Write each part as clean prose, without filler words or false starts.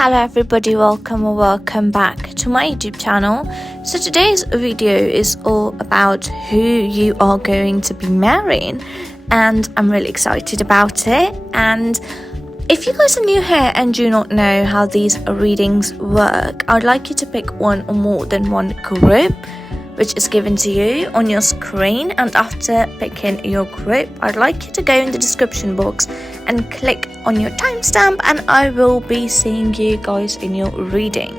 Hello everybody, welcome back to my YouTube channel. So today's video is all about who you are going to be marrying, and I'm really excited about it. And if you guys are new here and do not know how these readings work, I'd like you to pick one or more than one group which is given to you on your screen, and after picking your group, I'd like you to go in the description box and click on your timestamp, and I will be seeing you guys in your reading.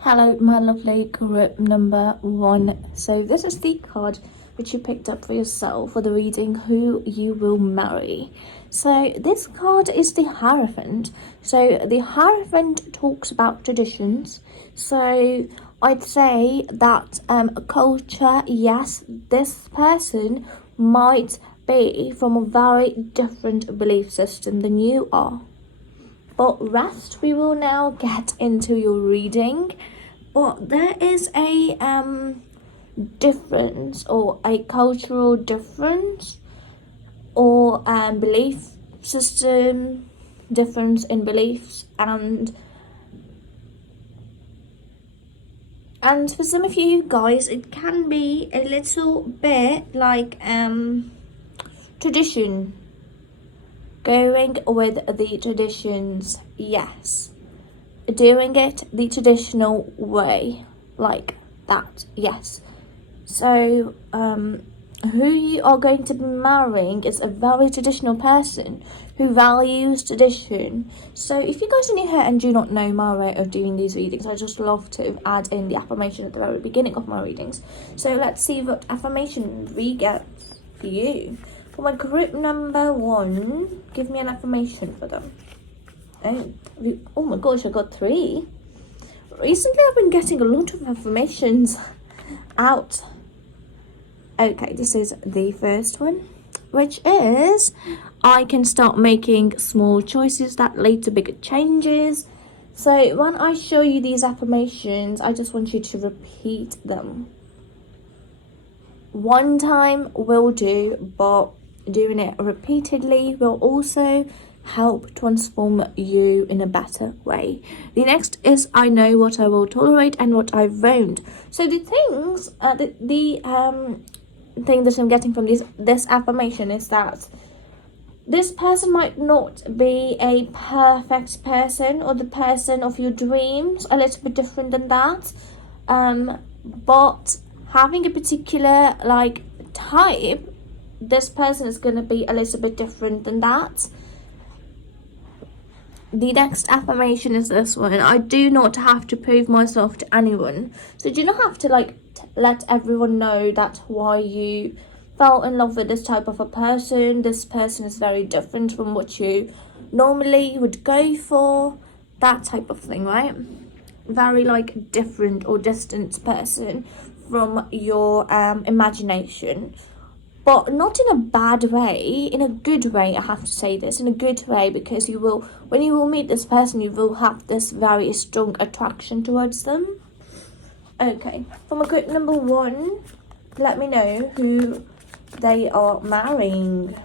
Hello my lovely group number 1. So this is the card which you picked up for yourself for the reading who you will marry. So this card is the Hierophant. So the Hierophant talks about traditions. So I'd say that culture, yes, this person might be from a very different belief system than you are. But rest, we will now get into your reading. But there is a difference, or a cultural difference, or belief system difference in beliefs, and for some of you guys it can be a little bit like tradition, going with the traditions, yes, doing it the traditional way, like that, yes. So who you are going to be marrying is a very traditional person who values tradition. So if you guys are new here and do not know my way of doing these readings, I just love to add in the affirmation at the very beginning of my readings. So let's see what affirmation we get for you. For my group number 1, give me an affirmation for them. Oh my gosh, I got 3. Recently I've been getting a lot of affirmations out. Okay, this is the first one, which is I can start making small choices that lead to bigger changes. So when I show you these affirmations, I just want you to repeat them. One time will do, but doing it repeatedly will also help transform you in a better way. The next is I know what I will tolerate and what I won't. So the things, thing that I'm getting from this affirmation is that this person might not be a perfect person, or the person of your dreams, a little bit different than that, but having a particular like type, this person is going to be a little bit different than that. The next affirmation is this one. I do not have to prove myself to anyone. So do not have to like let everyone know that why you fell in love with this type of a person. This person is very different from what you normally would go for. That type of thing, right? Very like different or distant person from your imagination. But not in a bad way, in a good way, I have to say this, in a good way, because you will, when you will meet this person, you will have this very strong attraction towards them. Okay, for my group number 1, let me know who they are marrying.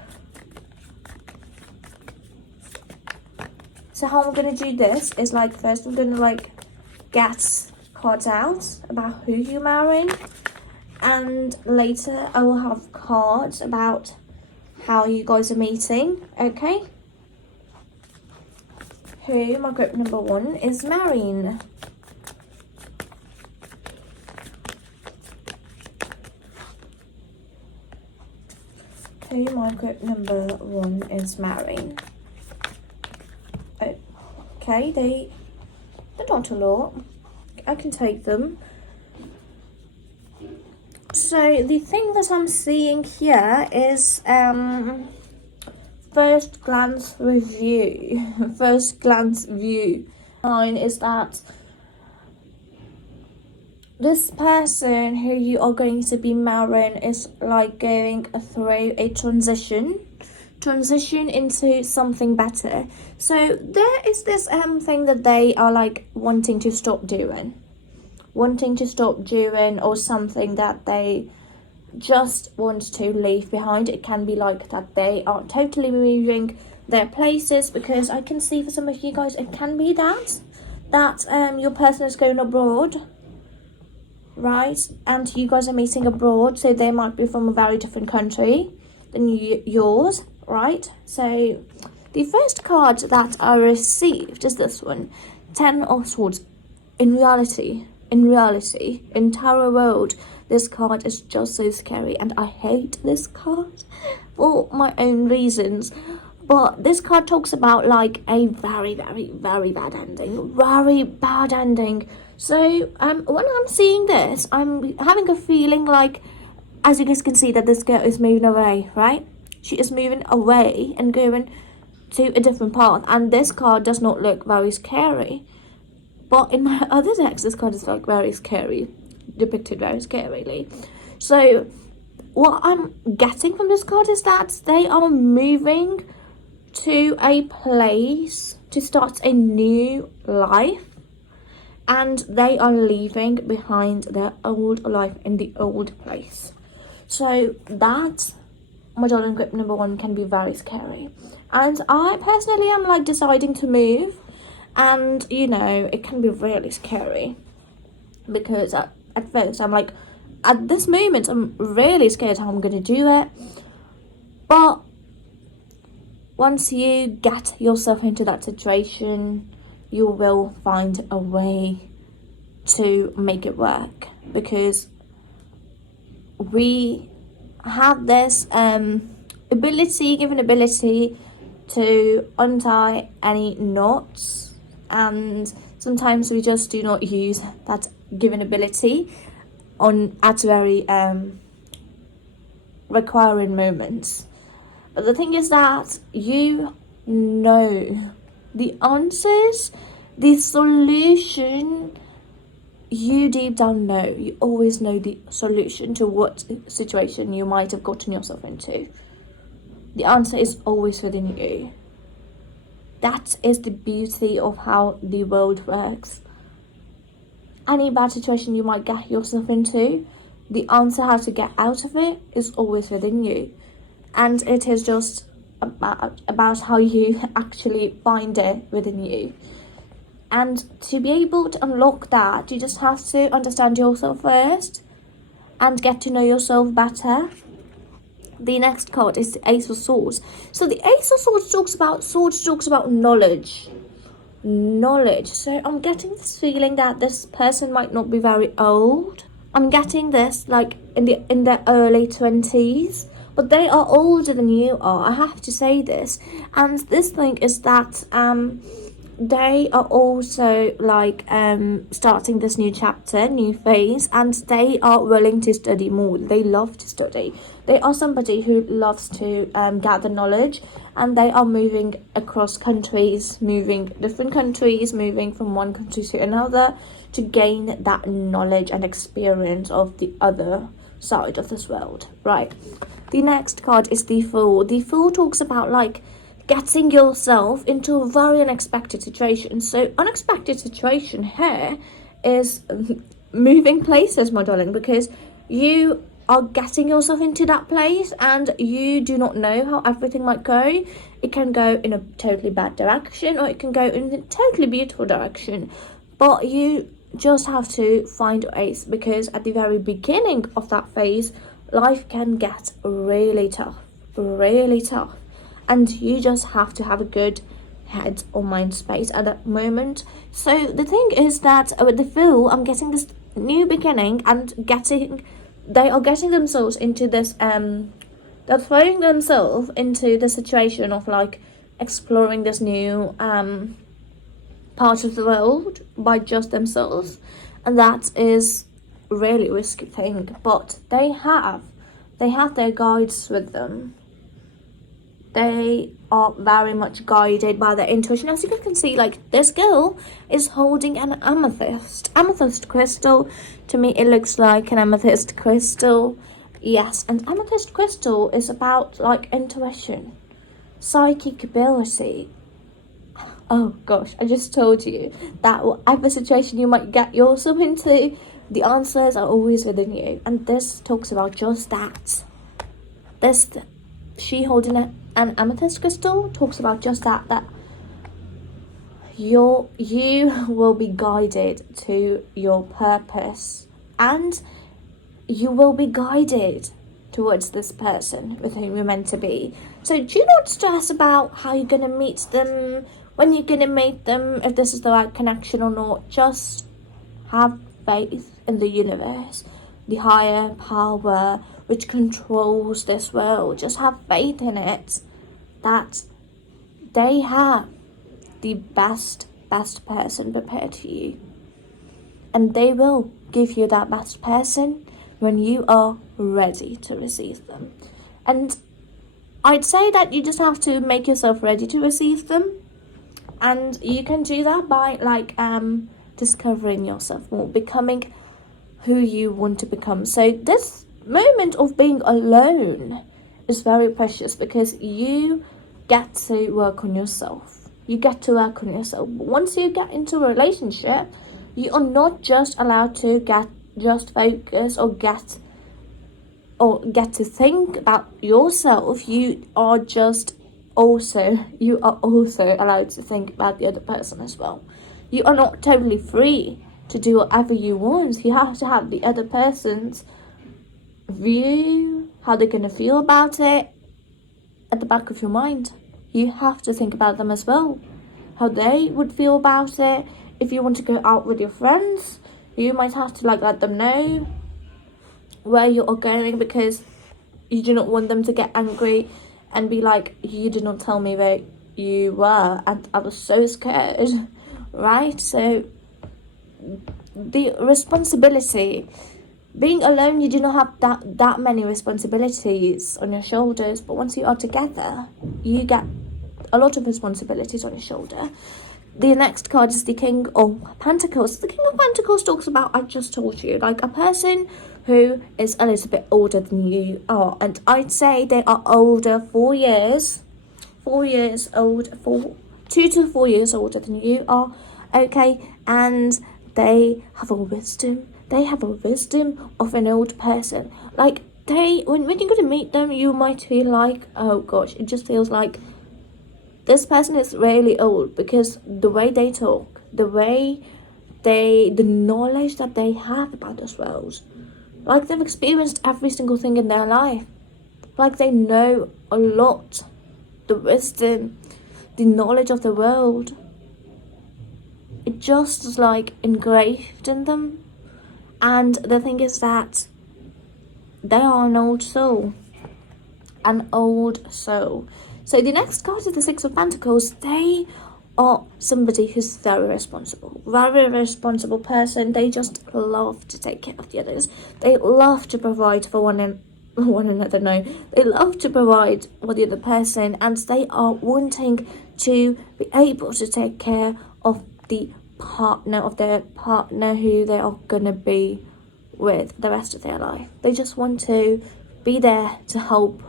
So how I'm going to do this is like, first I'm going to like get cards out about who you're marrying. And later I will have cards about how you guys are meeting, okay? Who my group number 1 is marrying. Who my group number 1 is marrying. Okay, they're not a lot. I can take them. So the thing that I'm seeing here is first glance review. First glance view. Mine is that this person who you are going to be marrying is like going through a transition into something better. So there is this thing that they are like wanting to stop doing. wanting to stop doing, or something that they just want to leave behind. It can be like that they are totally moving their places, because I can see for some of you guys it can be that your person is going abroad, right? And you guys are meeting abroad, so they might be from a very different country than yours, right? So the first card that I received is this one, 10 of Swords. In reality, in tarot world, this card is just so scary, and I hate this card for my own reasons. But this card talks about like a very, very, very bad ending. Very bad ending. So when I'm seeing this, I'm having a feeling like, as you guys can see, that this girl is moving away, right? She is moving away and going to a different path. And this card does not look very scary. But in my other decks, this card is like very scary. Depicted very scarily. So what I'm getting from this card is that they are moving to a place to start a new life, and they are leaving behind their old life in the old place. So that, my darling grip number one, can be very scary. And I personally am like deciding to move, and you know, it can be really scary, because at first I'm like, at this moment I'm really scared how I'm gonna do it. But once you get yourself into that situation, you will find a way to make it work, because we have this given ability to untie any knots, and sometimes we just do not use that given ability at very requiring moments. But the thing is that you know the answers, the solution. You deep down know, you always know the solution to what situation you might have gotten yourself into. The answer is always within you. That is the beauty of how the world works. Any bad situation you might get yourself into, the answer how to get out of it is always within you. And it is just about how you actually find it within you. And to be able to unlock that, you just have to understand yourself first and get to know yourself better. The next card is the Ace of Swords. So the Ace of Swords talks about knowledge. So I'm getting this feeling that this person might not be very old. I'm getting this like in their early 20s. But they are older than you are, I have to say this. And this thing is that they are also like starting this new chapter, new phase, and they are willing to study more. They love to study. They are somebody who loves to gather knowledge, and they are moving across countries, moving from one country to another to gain that knowledge and experience of the other side of this world, right? The next card is the Fool. The Fool talks about like getting yourself into a very unexpected situation. So unexpected situation here is moving places, my darling, because you are getting yourself into that place and you do not know how everything might go. It can go in a totally bad direction, or it can go in a totally beautiful direction. But you just have to find a ace, because at the very beginning of that phase, life can get really tough, and you just have to have a good head or mind space at that moment. So the thing is that with the Fool, I'm getting this new beginning, and they are getting themselves into this they're throwing themselves into the situation of like exploring this new part of the world by just themselves, and that is really risky thing. But they have their guides with them. They are very much guided by their intuition. As you can see, like this girl is holding an amethyst crystal. To me it looks like an amethyst crystal. Yes, and amethyst crystal is about like intuition, psychic ability. Oh gosh, I just told you that whatever situation you might get yourself into, the answers are always within you. And this talks about just that. This, she holding an amethyst crystal talks about just that you will be guided to your purpose, and you will be guided towards this person with whom you're meant to be. So do not stress about how you're going to meet them, when you're going to meet them, if this is the right connection or not. Just have faith in the universe, the higher power which controls this world. Just have faith in it, that they have the best person prepared for you. And they will give you that best person when you are ready to receive them. And I'd say that you just have to make yourself ready to receive them. And you can do that by discovering yourself more, becoming who you want to become. So this moment of being alone is very precious, because you get to work on yourself. You get to work on yourself. Once you get into a relationship, you are not just allowed to just focus or get to think about yourself. You are also allowed to think about the other person as well. You are not totally free to do whatever you want. You have to have the other person's view, how they're going to feel about it, at the back of your mind. You have to think about them as well, how they would feel about it. If you want to go out with your friends, you might have to let them know where you are going, because you do not want them to get angry and be like, you did not tell me where you were and I was so scared, right? So the responsibility, being alone, you do not have that many responsibilities on your shoulders, but once you are together, you get a lot of responsibilities on your shoulder. The next card is the King of Pentacles. The King of Pentacles talks about, I just told you, a person who is a little bit older than you are. And I'd say they are older 4 years. 4 years old, 2 to 4 years older than you are. Okay, and they have a wisdom. They have a wisdom of an old person. When you're going to meet them, you might feel like, oh gosh, it just feels like this person is really old, because the way they talk, the knowledge that they have about this world, they've experienced every single thing in their life. They know a lot, the wisdom, the knowledge of the world. It just is engraved in them. And the thing is that they are an old soul. An old soul. So the next card is the Six of Pentacles. They are somebody who's very responsible person. They just love to take care of the others. They love to provide for one another. No, they love to provide for the other person, and they are wanting to be able to take care of their partner who they are gonna be with the rest of their life. They just want to be there to help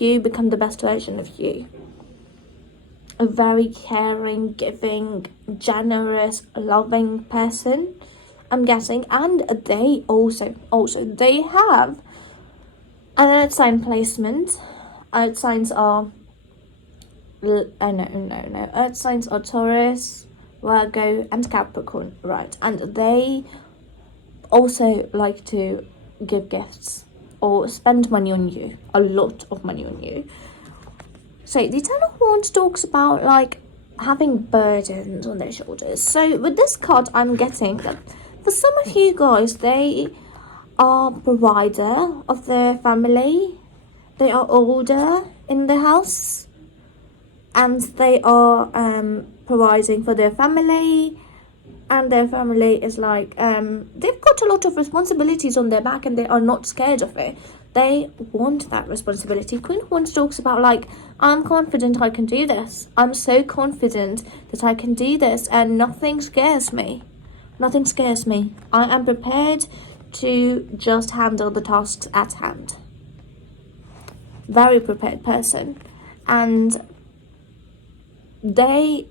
you become the best version of you. A very caring, giving, generous, loving person, I'm guessing. And they also they have an earth sign placement. Earth signs are earth signs are Taurus, Virgo and Capricorn, right? And they also like to give gifts or spend money on you, a lot of money on you. So the Ten of Wands talks about having burdens on their shoulders. So with this card, I'm getting that for some of you guys, they are provider of their family. They are older in the house, and they are providing for their family. And their family is they've got a lot of responsibilities on their back, and they are not scared of it. They want that responsibility. Queen of Wands talks about I'm confident I can do this. I'm so confident that I can do this, and nothing scares me. Nothing scares me. I am prepared to just handle the tasks at hand. Very prepared person. And they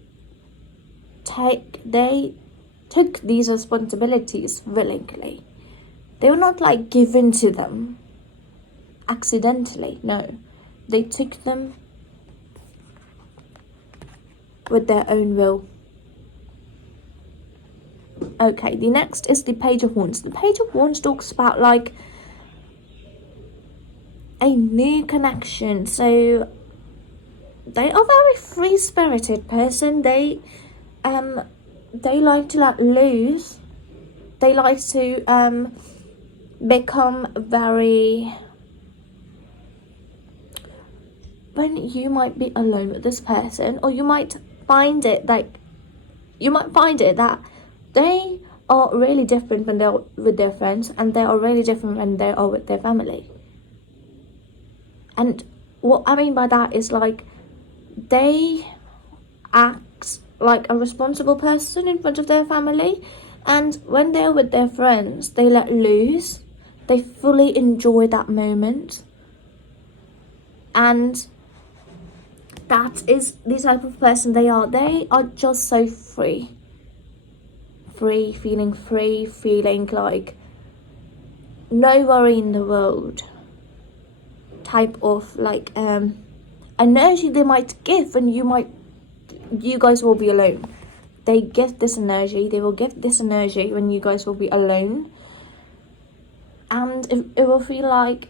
took these responsibilities willingly. They were not like given to them accidentally. No, they took them with their own will. Okay, the next is the Page of Wands. The Page of Wands talks about like a new connection. So they are very free-spirited person. They like to let loose. They like to become very, when you might be alone with this person, or you might find it that they are really different when they're with their friends, and they are really different when they are with their family. And what I mean by that is like they act like a responsible person in front of their family, and when they're with their friends, they let loose. They fully enjoy that moment, and that is the type of person they are. They are just so free, feeling like no worry in the world type of like energy they might give, and you guys will be alone. They give this energy, they will give this energy when you guys will be alone, and it will feel like,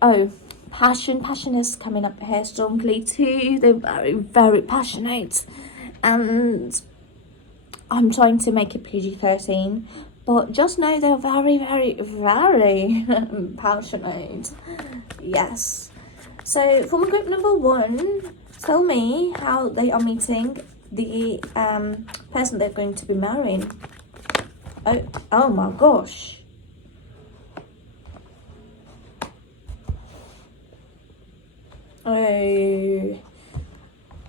oh, passion is coming up here strongly too. They're very, very passionate, and I'm trying to make it PG-13, but just know they're very, very, very passionate. Yes. So for my group number 1, tell me how they are meeting the person they're going to be marrying. Oh my gosh. Oh.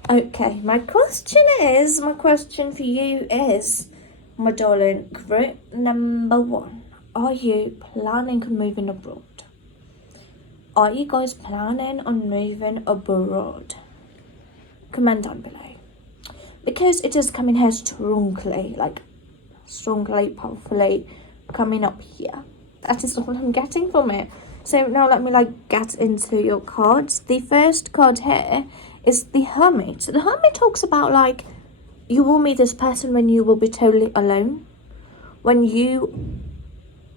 Okay, my question for you is, my darling, group number 1, are you planning on moving abroad? Are you guys planning on moving abroad? Comment down below. Because it is coming here strongly, powerfully coming up here. That is what I'm getting from it. So now let me get into your cards. The first card here is the Hermit. So the Hermit talks about you will meet this person when you will be totally alone. When you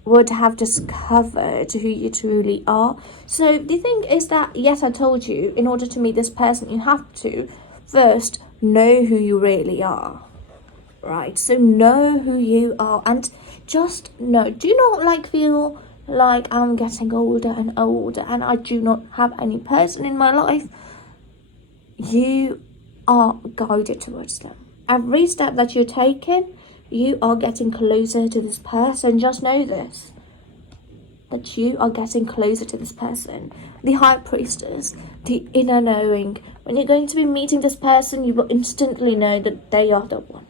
would have discovered who you truly are. So the thing is that, yes, I told you, in order to meet this person, you have to first know who you really are. Right? So know who you are, and just know. Do not feel like I'm getting older and older and I do not have any person in my life. You are guided towards them. Every step that you're taking, you are getting closer to this person. Just know this, that you are getting closer to this person. The High Priestess, the inner knowing. When you're going to be meeting this person, you will instantly know that they are the one.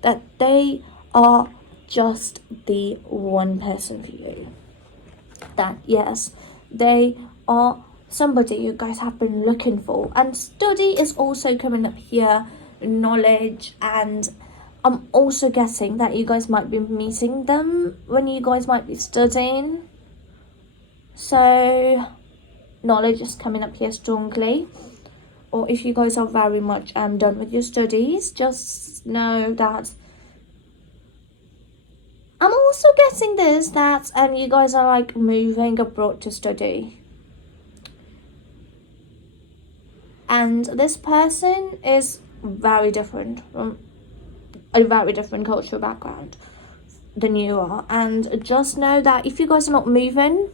That they are just the one person for you. That, yes, they are somebody you guys have been looking for. And study is also coming up here, knowledge, and I'm also guessing that you guys might be meeting them when you guys might be studying. So knowledge is coming up here strongly. Or if you guys are very much done with your studies, just know that I'm also getting this, that you guys are moving abroad to study. And this person is very different from a very different cultural background than you are. And just know that if you guys are not moving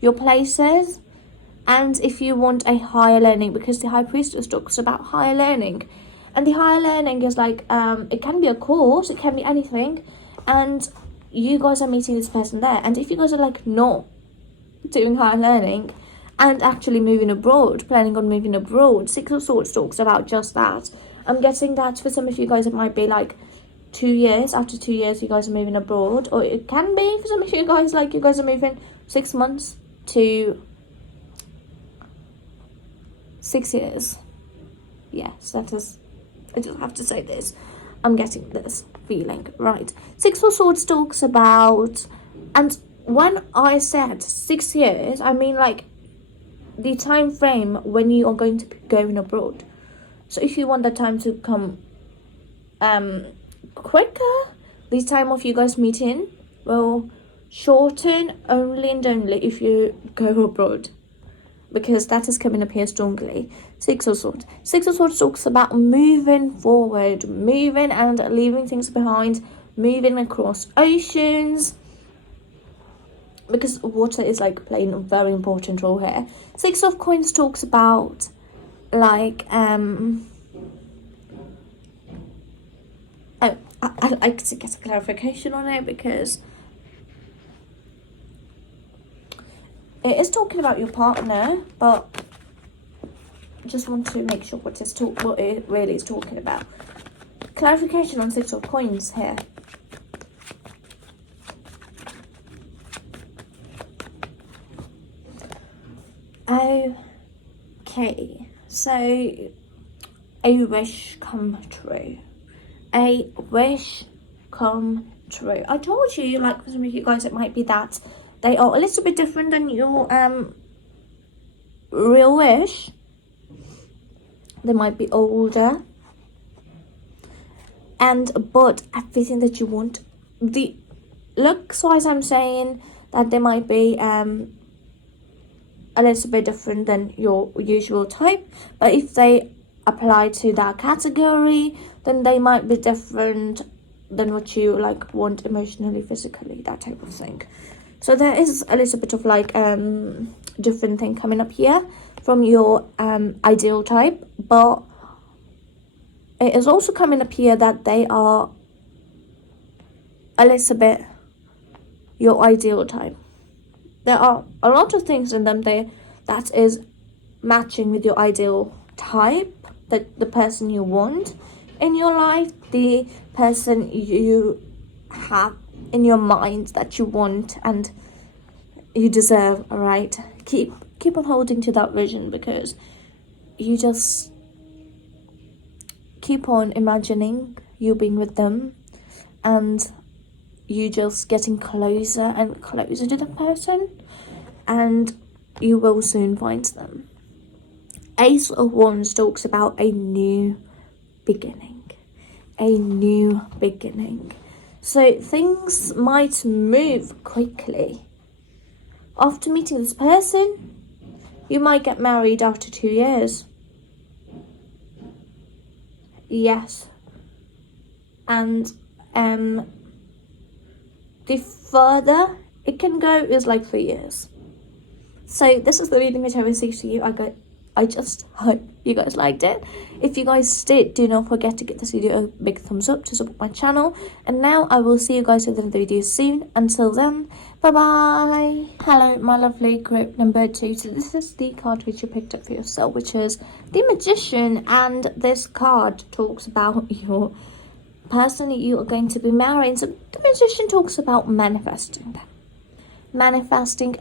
your places, and if you want a higher learning, because the High Priestess talks about higher learning, and the higher learning is it can be a course, it can be anything, and you guys are meeting this person there. And if you guys are not doing higher learning and actually moving abroad, planning on moving abroad, Six of Swords talks about just that. I'm guessing that for some of you guys it might be 2 years. After 2 years you guys are moving abroad, or it can be for some of you guys you guys are moving 6 months to 6 years. Yes, that is I just have to say this. I'm getting this feeling, right? Six of Swords talks about, and when I said 6 years, I mean like the time frame when you are going to be going abroad. So if you want the time to come quicker, the time of you guys meeting will shorten only and only if you go abroad, because that is coming up here strongly. Six of Swords. Six of Swords talks about moving forward, moving and leaving things behind, moving across oceans, because water is like playing a very important role here. Six of Coins talks about like I'd like to get a clarification on it, because it is talking about your partner, but just want to make sure what it really is talking about. Clarification on Six of Coins here. Okay, so a wish come true. A wish come true. I told you, like, for some of you guys, it might be that they are a little bit different than your real wish. They might be older, but everything that you want, the looks wise, I'm saying that they might be a little bit different than your usual type, but if they apply to that category, then they might be different than what you like want emotionally, physically, that type of thing. So there is a little bit of like different thing coming up here from your ideal type, but it is also coming up here that they are a little bit your ideal type. There are a lot of things in them that is matching with your ideal type, that the person you want in your life, the person you have in your mind that you want and you deserve. All right, keep on holding to that vision, because you just keep on imagining you being with them, and you just getting closer and closer to the person, and you will soon find them. Ace of Wands talks about a new beginning. A new beginning. So things might move quickly. After meeting this person, you might get married after 2 years. Yes. And the further it can go is like 3 years. So this is the reading which I received to you. I just hope you guys liked it. If you guys did, do not forget to give this video a big thumbs up to support my channel. And now I will see you guys in the video soon. Until then, bye bye. Hello, my lovely group number 2. So this is the card which you picked up for yourself, which is the Magician. And this card talks about your person that you are going to be marrying. So the Magician talks about manifesting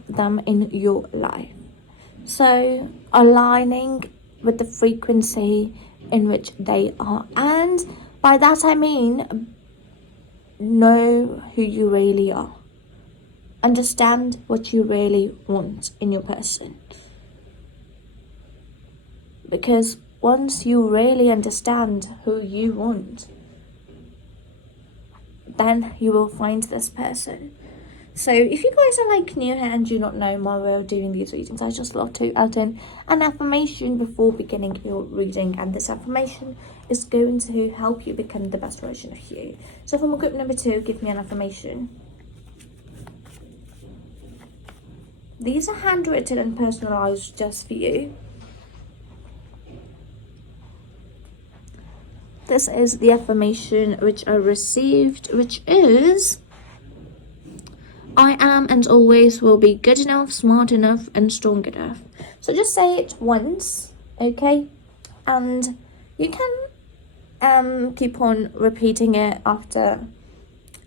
them in your life. So aligning with the frequency in which they are, and by that I mean know who you really are, understand what you really want in your person, because once you really understand who you want, then you will find this person. So if you guys are like new here and do not know my way of doing these readings, I just love to add in an affirmation before beginning your reading, and this affirmation is going to help you become the best version of you. So from group number 2, give me an affirmation. These are handwritten and personalized just for you. This is the affirmation which I received, which is: I am and always will be good enough, smart enough, and strong enough. So just say it once, okay? And you can keep on repeating it after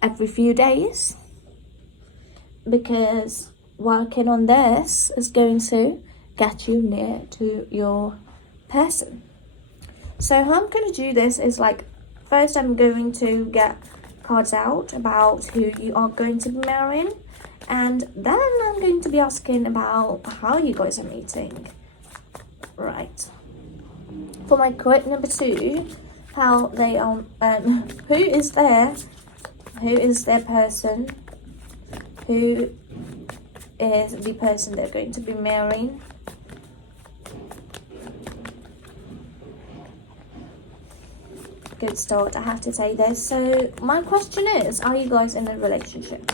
every few days, because working on this is going to get you near to your person. So how I'm going to do this is like, first I'm going to get cards out about who you are going to be marrying, and then I'm going to be asking about how you guys are meeting. Right. For my quote number 2, how they are, who is their person, who is the person they're going to be marrying. Good start, I have to say this. So my question is, are you guys in a relationship?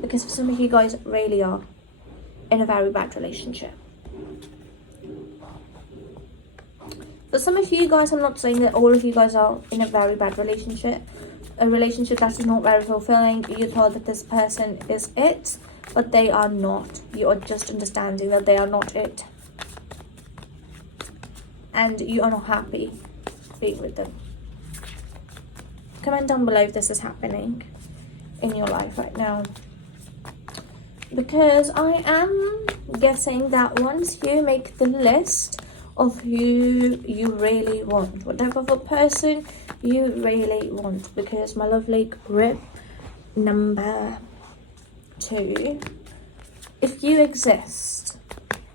Because for some of you guys really are in a very bad relationship. For some of you guys, I'm not saying that all of you guys are in a very bad relationship. A relationship that is not very fulfilling. You thought that this person is it, but they are not. You are just understanding that they are not it. And you are not happy being with them. Comment down below if this is happening in your life right now. Because I am guessing that once you make the list of who you really want, what type of a person you really want, because my lovely group number 2, if you exist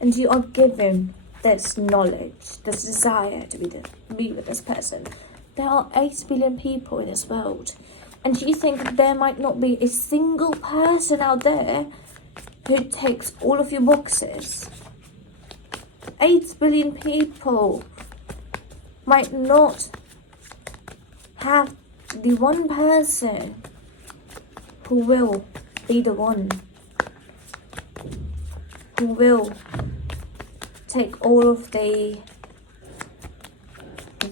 and you are given this knowledge, this desire to be with this person, there are 8 billion people in this world, and you think there might not be a single person out there who ticks all of your boxes. 8 billion people might not have the one person who will be the one, who will take all of the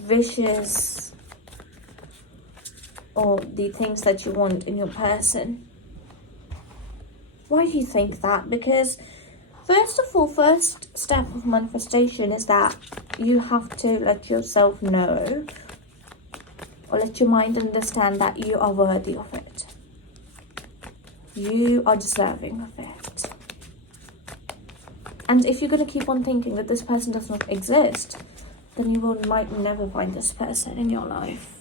wishes or the things that you want in your person. Why do you think that? Because first of all, first step of manifestation is that you have to let yourself know, or let your mind understand, that you are worthy of it. You are deserving of it. And if you're going to keep on thinking that this person does not exist, then you might never find this person in your life.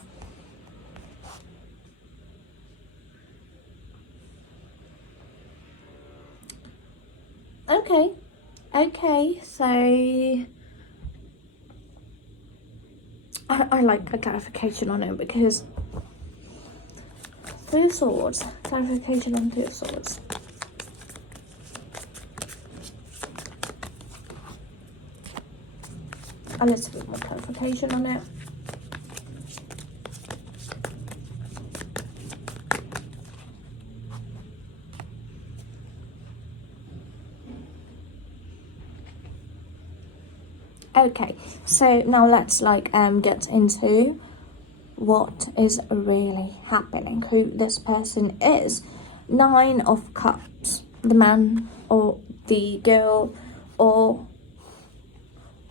Okay, so I like a clarification on it, because 2 swords, clarification on 2 swords. A little bit more clarification on it. Okay, so now let's get into what is really happening, who this person is. 9 of Cups, the man or the girl or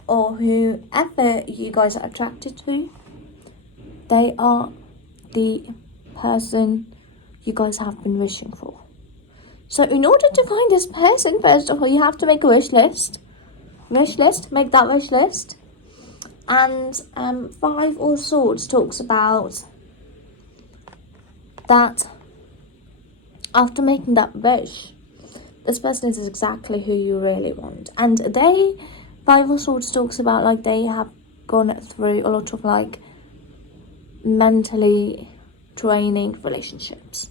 whoever you guys are attracted to, they are the person you guys have been wishing for. So in order to find this person, first of all, you have to make a wish list. Make that wish list. And 5 of Swords talks about that after making that wish, this person is exactly who you really want. And 5 of Swords talks about they have gone through a lot of mentally draining relationships.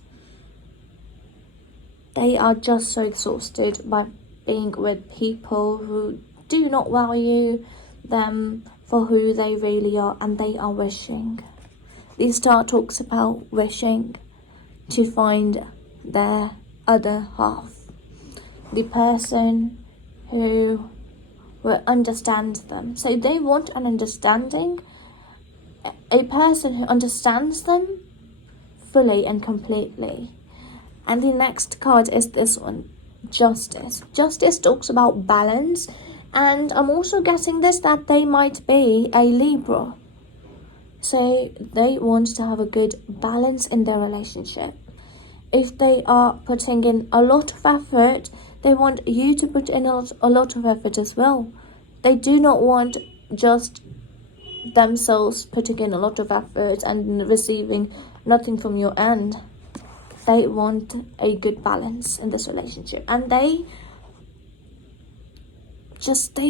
They are just so exhausted by being with people who do not value them for who they really are, and they are wishing. The Star talks about wishing to find their other half, the person who will understand them. So they want an understanding, a person who understands them fully and completely. And the next card is this one, Justice. Justice talks about balance. And I'm also getting this, that they might be a Libra. So they want to have a good balance in their relationship. If they are putting in a lot of effort, they want you to put in a lot of effort as well. They do not want just themselves putting in a lot of effort and receiving nothing from your end. They want a good balance in this relationship, and they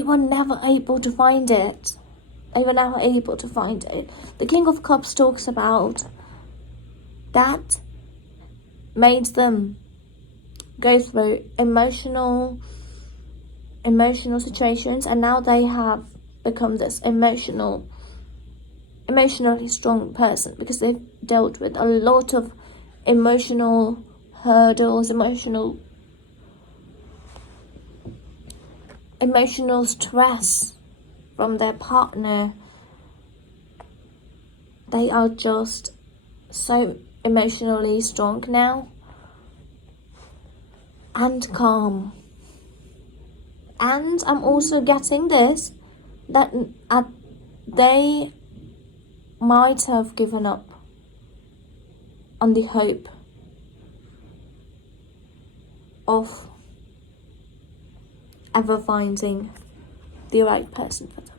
were never able to find it. They were never able to find it. The King of Cups talks about that made them go through emotional situations, and now they have become this emotionally strong person because they've dealt with a lot of emotional hurdles, emotional stress from their partner. They are just so emotionally strong now and calm. And I'm also getting this, that they might have given up on the hope of ever finding the right person for them.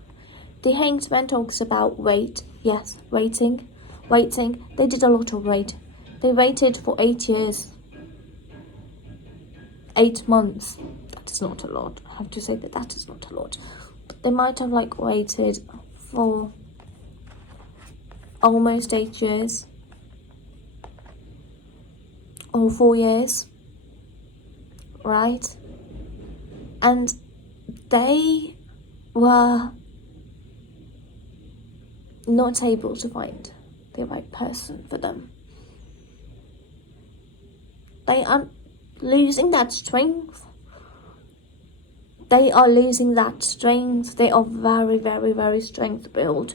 The Hanged Man talks about waiting. They did a lot of wait. They waited for 8 years. 8 months. That is not a lot. I have to say that is not a lot. But they might have waited for almost 8 years. Or 4 years. Right? And they were not able to find the right person for them. They are losing that strength. They are losing that strength. They are very, very, very strength-built.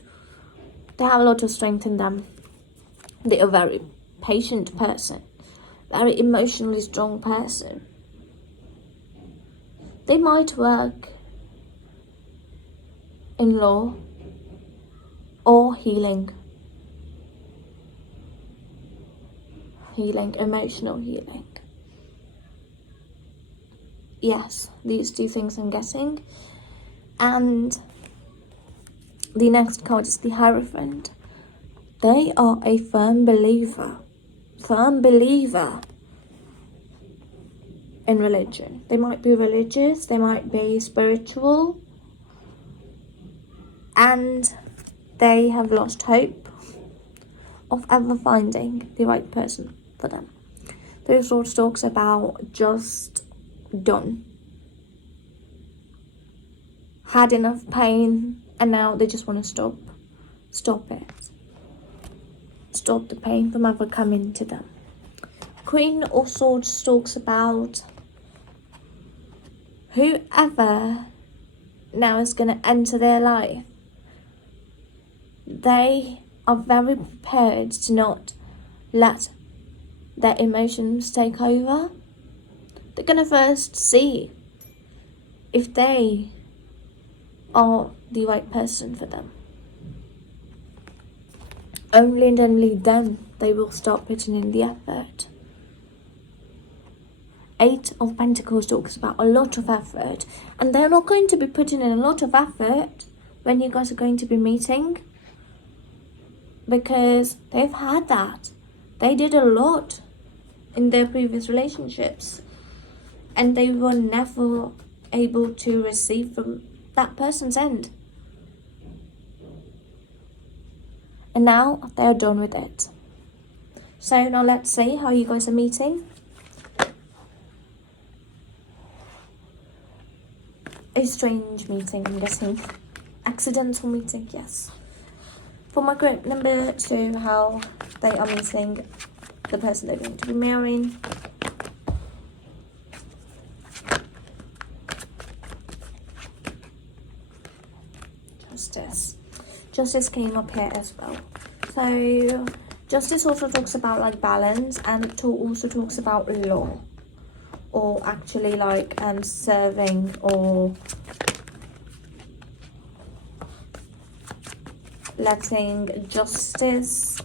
They have a lot of strength in them. They are a very patient person. Very emotionally strong person. They might work in law or healing, emotional healing. Yes, these two things I'm getting. And the next card is the Hierophant. They are a firm believer in religion. They might be religious, they might be spiritual, and they have lost hope of ever finding the right person for them. Those sort talks about just done. Had enough pain, and now they just want to stop it. Stop the pain from ever coming to them. Queen of Swords talks about whoever now is going to enter their life. They are very prepared to not let their emotions take over. They're going to first see if they are the right person for them. Only and only then they will start putting in the effort. 8 of Pentacles talks about a lot of effort, and they're not going to be putting in a lot of effort when you guys are going to be meeting, because they've had that. They did a lot in their previous relationships, and they were never able to receive from that person's end. And now they're done with it. So now let's see how you guys are meeting. A strange meeting, I'm guessing. Accidental meeting, yes. For my group number 2, how they are meeting the person they're going to be marrying. Justice came up here as well. So Justice also talks about balance, and also talks about law, or actually serving or letting justice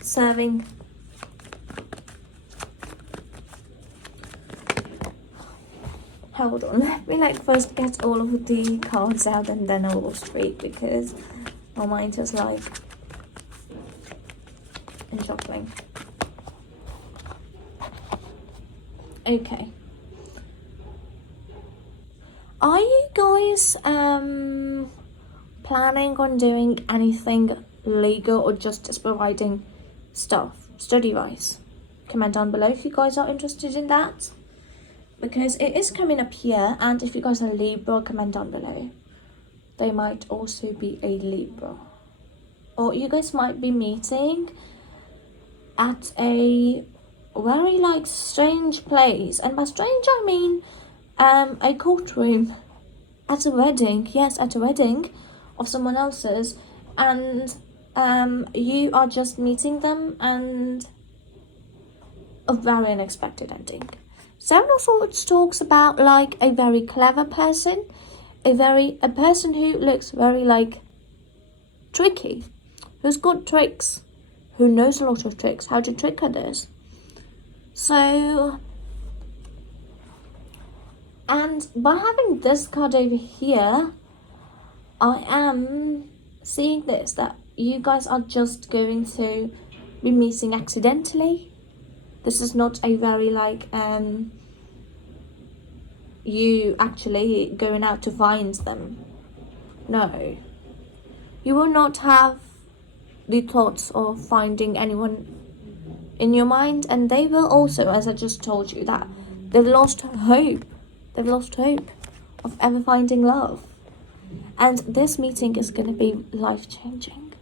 serving Hold on, let me like first get all of the cards out and then I will speak, because my mind is like in shuffling. Okay. Are you guys planning on doing anything legal or just providing stuff study-wise? Comment down below if you guys are interested in that, because it is coming up here. And if you guys are Libra, comment down below. They might also be a Libra, or you guys might be meeting at a very like strange place, and by strange I mean a courtroom, at a wedding. Yes, at a wedding of someone else's, and you are just meeting them, and a very unexpected ending. Seven of Swords talks about like a very clever person, a person who looks very like tricky, who's got tricks, who knows a lot of tricks, how to trick others. So, and by having this card over here, I am seeing this, that you guys are just going to be meeting accidentally. This is not a very like you actually going out to find them. No, you will not have the thoughts of finding anyone in your mind, and they will also, as I just told you, that they've lost hope. They've lost hope of ever finding love. And this meeting is going to be life-changing.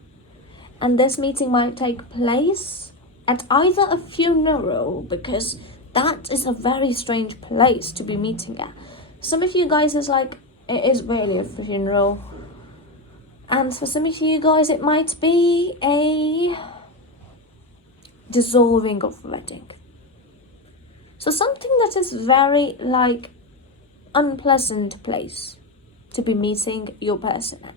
And this meeting might take place at either a funeral, because that is a very strange place to be meeting at. Some of you guys is like, it is really a funeral. And for some of you guys, it might be a dissolving of a wedding. So something that is very like unpleasant place to be meeting your person at.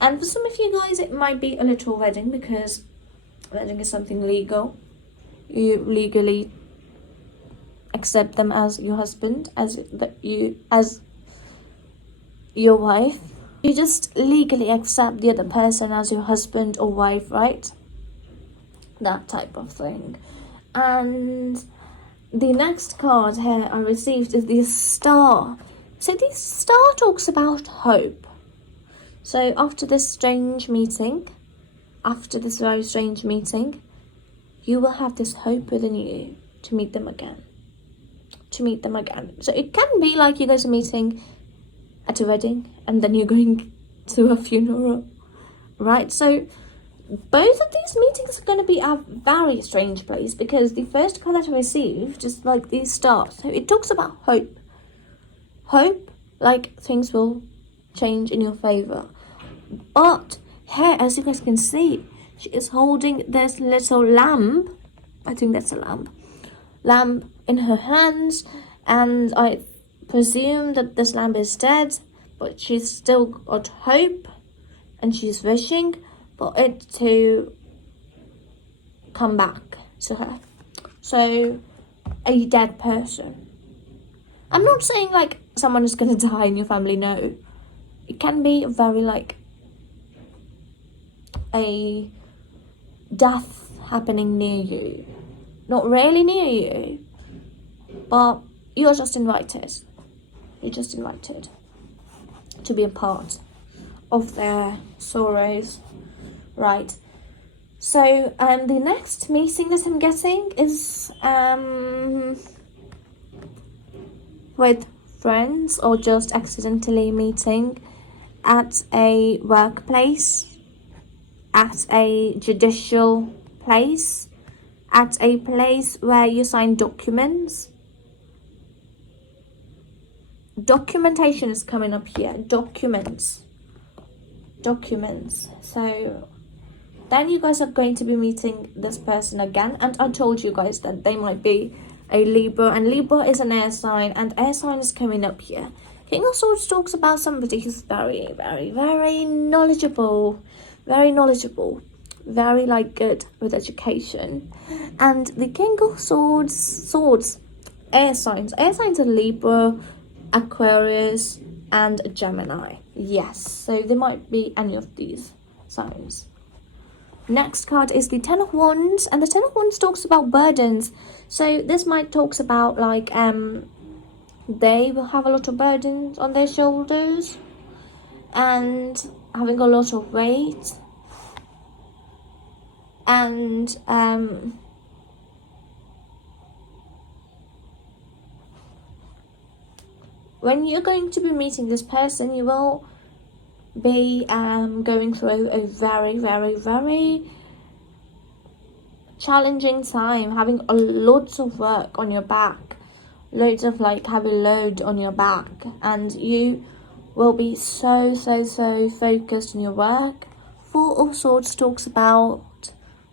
And for some of you guys, it might be a literal wedding, because wedding is something legal. You legally accept them as your husband, as your wife. You just legally accept the other person as your husband or wife, right? That type of thing. And the next card here I received is the Star. So the Star talks about hope. So after this strange meeting, after this very strange meeting, you will have this hope within you to meet them again. To meet them again. So it can be like you guys are meeting at a wedding and then you're going to a funeral, right? So both of these meetings are going to be a very strange place, because the first card that I received is like these stars. So it talks about hope. Hope, like things will change in your favor. But here, as you guys can see, she is holding this little lamb. I think that's a lamb in her hands, and I presume that this lamb is dead, but she's still got hope, and she's wishing for it to come back to her. So, a dead person. I'm not saying like someone is gonna die in your family, no. It can be very like a death happening near you. Not really near you, but you're just invited. You're just invited to be a part of their sorrows, right? So the next meeting that I'm getting is with friends, or just accidentally meeting at a workplace, at a judicial place, at a place where you sign documents. Documentation is coming up here. Documents. So then you guys are going to be meeting this person again, and I told you guys that they might be a Libra, and Libra is an air sign, and air sign is coming up here. King of Swords talks about somebody who's very, very, very knowledgeable, very like good with education. And the King of Swords Air signs. Air signs are Libra, Aquarius, and Gemini. Yes, so there might be any of these signs. Next card is the Ten of Wands, and the Ten of Wands talks about burdens. So this might talks about like they will have a lot of burdens on their shoulders and having a lot of weight, and when you're going to be meeting this person, you will be going through a very, very, very challenging time, having a lots of work on your back, loads of like heavy load on your back, and you will be so focused on your work. Four of Swords talks about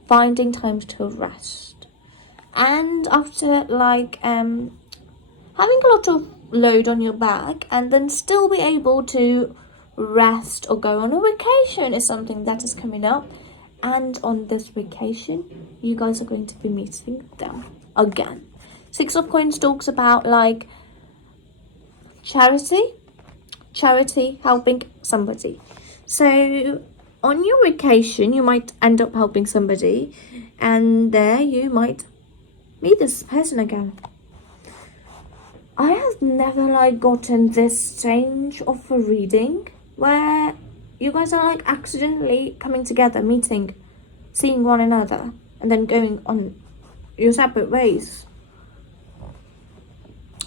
finding time to rest, and after like having a lot of load on your back and then still be able to rest or go on a vacation is something that is coming up. And on this vacation, you guys are going to be meeting them again. Six of Coins talks about like charity, helping somebody. So on your vacation, you might end up helping somebody, and there you might meet this person again. I have never like gotten this stage of a reading where you guys are like accidentally coming together, meeting, seeing one another, and then going on your separate ways.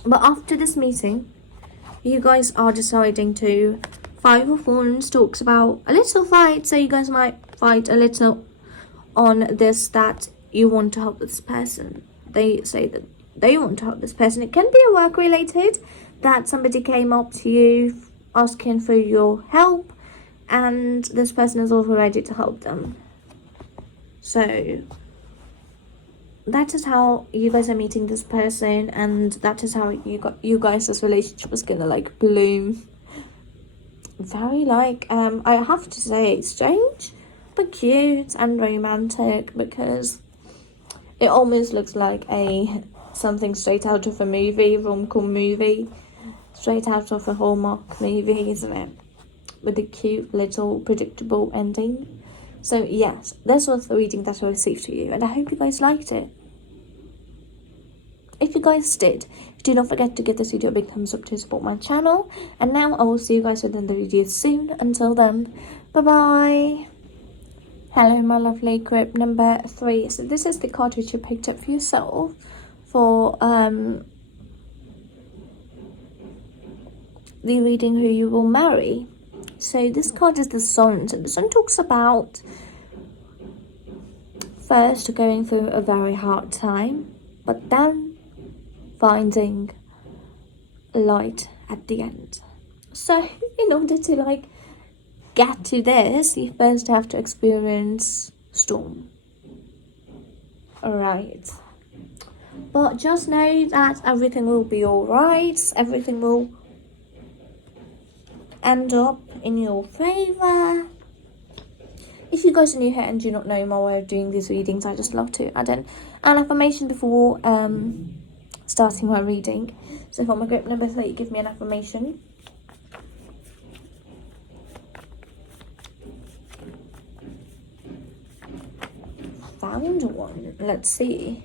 But after this meeting, you guys are deciding to. Five of Wands talks about a little fight, so you guys might fight a little on this, that you want to help this person. They say that they want to help this person. It can be a work related, that somebody came up to you asking for your help, and this person is also ready to help them. So that is how you guys are meeting this person, and that is how you guys' relationship is gonna like bloom. Very like I have to say, strange but cute and romantic, because it almost looks like something straight out of a movie, rom-com movie, straight out of a Hallmark movie, isn't it? With a cute little predictable ending. So yes, this was the reading that I received for you, and I hope you guys liked it. If you guys did, do not forget to give this video a big thumbs up to support my channel. And now I will see you guys within the video soon. Until then, bye bye. Hello my lovely group number 3. So this is the card which you picked up for yourself for the reading who you will marry. So this card is the Sun. So the Sun talks about first going through a very hard time, but then finding light at the end. So in order to like get to this, you first have to experience storm. Alright. But just know that everything will be alright. Everything will end up in your favor. If you guys are new here and do not know my way of doing these readings, I just love to add in an affirmation before starting my reading. So for my group number 3, give me an affirmation. Found one. Let's see.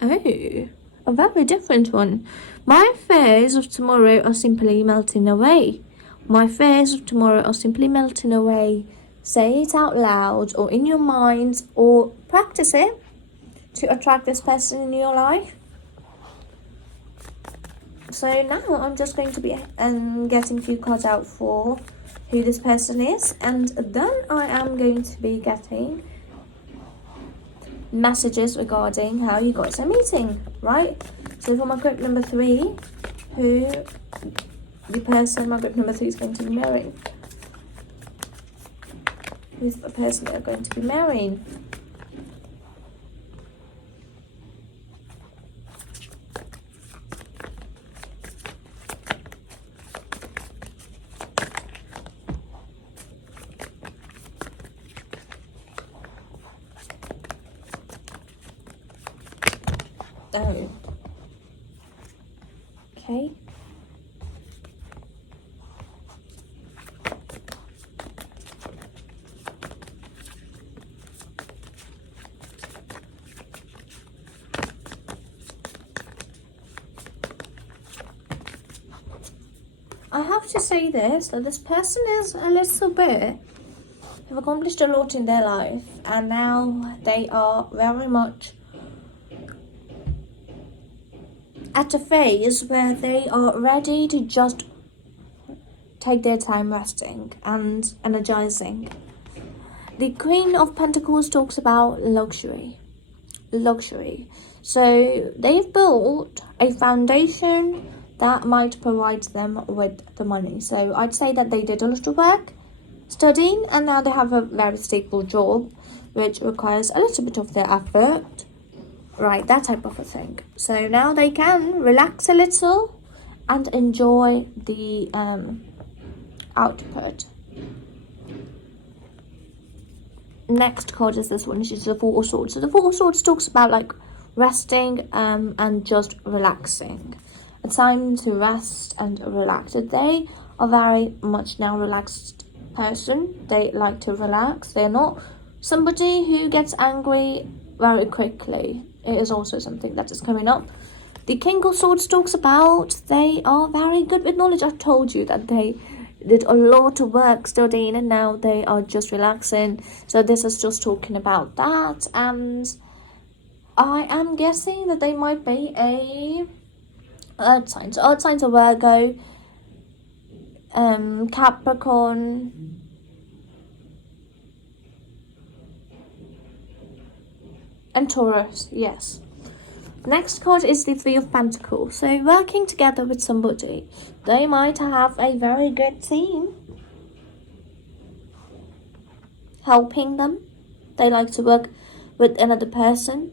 Oh, a very different one. My fears of tomorrow are simply melting away. My fears of tomorrow are simply melting away. Say it out loud or in your mind, or practice it to attract this person in your life. So now I'm just going to be getting a few cards out for who this person is, and then I am going to be getting messages regarding how you guys are meeting, right? So for my group number 3, who the person my group number 3 is going to be marrying. Who's the person they're going to be marrying? Oh. Okay. I have to say this, that this person is a little bit, have accomplished a lot in their life, and now they are very much at a phase where they are ready to just take their time resting and energizing. The Queen of Pentacles talks about luxury. So they've built a foundation that might provide them with the money. So I'd say that they did a lot of work studying, and now they have a very stable job, which requires a little bit of their effort. Right, that type of a thing. So now they can relax a little and enjoy the output. Next card is this one, which is the Four of Swords. So the Four of Swords talks about like resting and just relaxing. A time to rest and relax. So they are very much now relaxed person. They like to relax. They're not somebody who gets angry very quickly. It is also something that is coming up. The King of Swords talks about they are very good with knowledge. I told you that they did a lot of work studying, and now they are just relaxing. So this is just talking about that. And I am guessing that they might be a earth sign. So earth signs are Virgo, Capricorn, and Taurus. Yes. Next card is the Three of Pentacles. So working together with somebody, they might have a very good team helping them. They like to work with another person.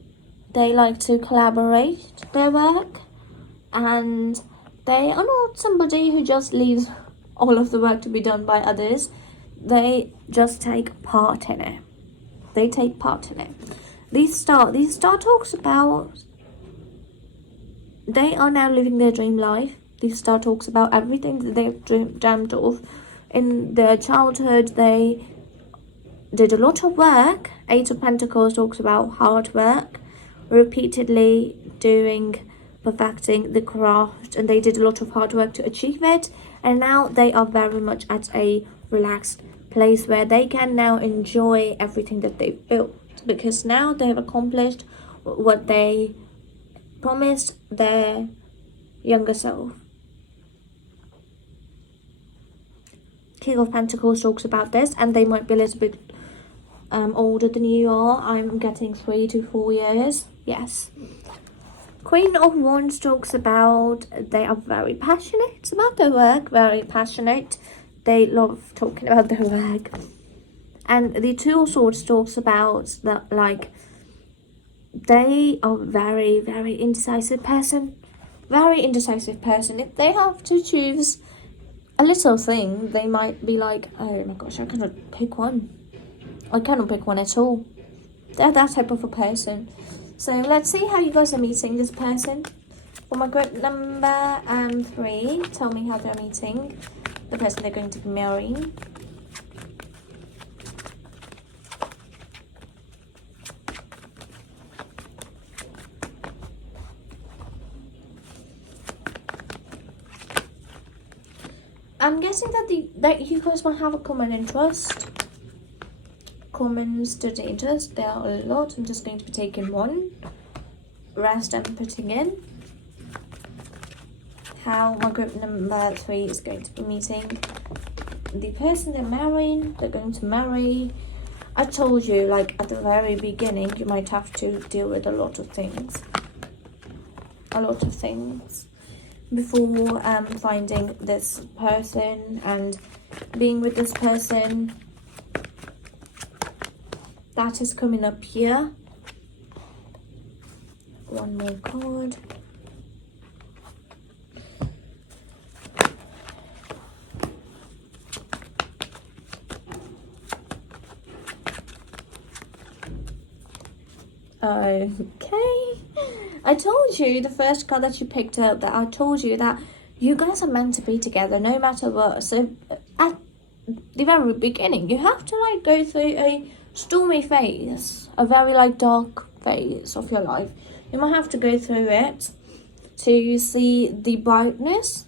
They like to collaborate their work, and they are not somebody who just leaves all of the work to be done by others. They just take part in it. These star talks about they are now living their dream life. The star talks about everything that they've dreamt of in their childhood. They did a lot of work. Eight of Pentacles talks about hard work, repeatedly perfecting the craft, and they did a lot of hard work to achieve it. And now they are very much at a relaxed place where they can now enjoy everything that they've built, because now they have accomplished what they promised their younger self. King of Pentacles talks about this, and they might be a little bit older than you are. I'm getting 3 to 4 years. Yes. Queen of Wands talks about they are very passionate about their work, very passionate. They love talking about their work. And the Two of Swords talks about that, like, they are very, very indecisive person. Very indecisive person. If they have to choose a little thing, they might be like, oh my gosh, I cannot pick one. I cannot pick one at all. They're that type of a person. So let's see how you guys are meeting this person. For my group number 3, tell me how they're meeting the person they're going to be marrying. I'm guessing that you guys might have a common interest. Common study interest. There are a lot. I'm just going to be taking one. Rest and putting in. How my group number 3 is going to be meeting the person they're marrying. They're going to marry. I told you, like, at the very beginning, you might have to deal with a lot of things. Before finding this person and being with this person. That is coming up here. One more card. Okay. I told you the first card that you picked up that I told you that you guys are meant to be together no matter what. So at the very beginning, you have to like go through a stormy phase, a very like dark phase of your life. You might have to go through it to see the brightness.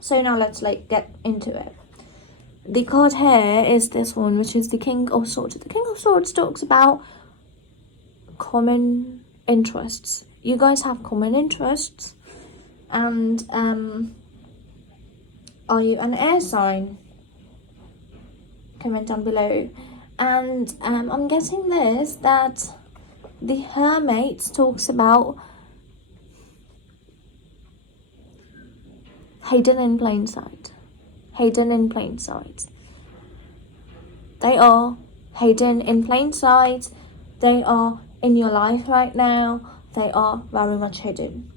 So now let's like get into it. The card here is this one, which is the King of Swords. The King of Swords talks about common interests. You guys have common interests. And are you an air sign? Comment down below. And I'm getting this, that the Hermit talks about hidden in plain sight. Hidden in plain sight. They are hidden in plain sight. They are in your life right now. They are very much hidden.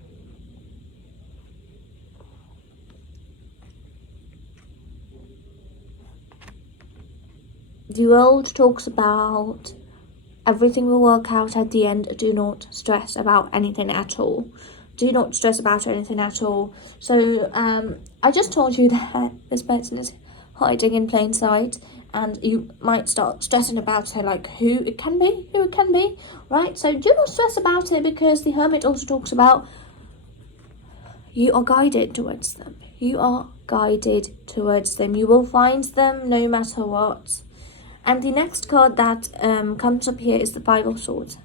The world talks about everything will work out at the end. Do not stress about anything at all. Do not stress about anything at all. So I just told you that this person is hiding in plain sight, and you might start stressing about it, like who it can be, right? So do not stress about it, because the Hermit also talks about you are guided towards them. You are guided towards them. You will find them no matter what. And the next card that comes up here is the Five of Swords.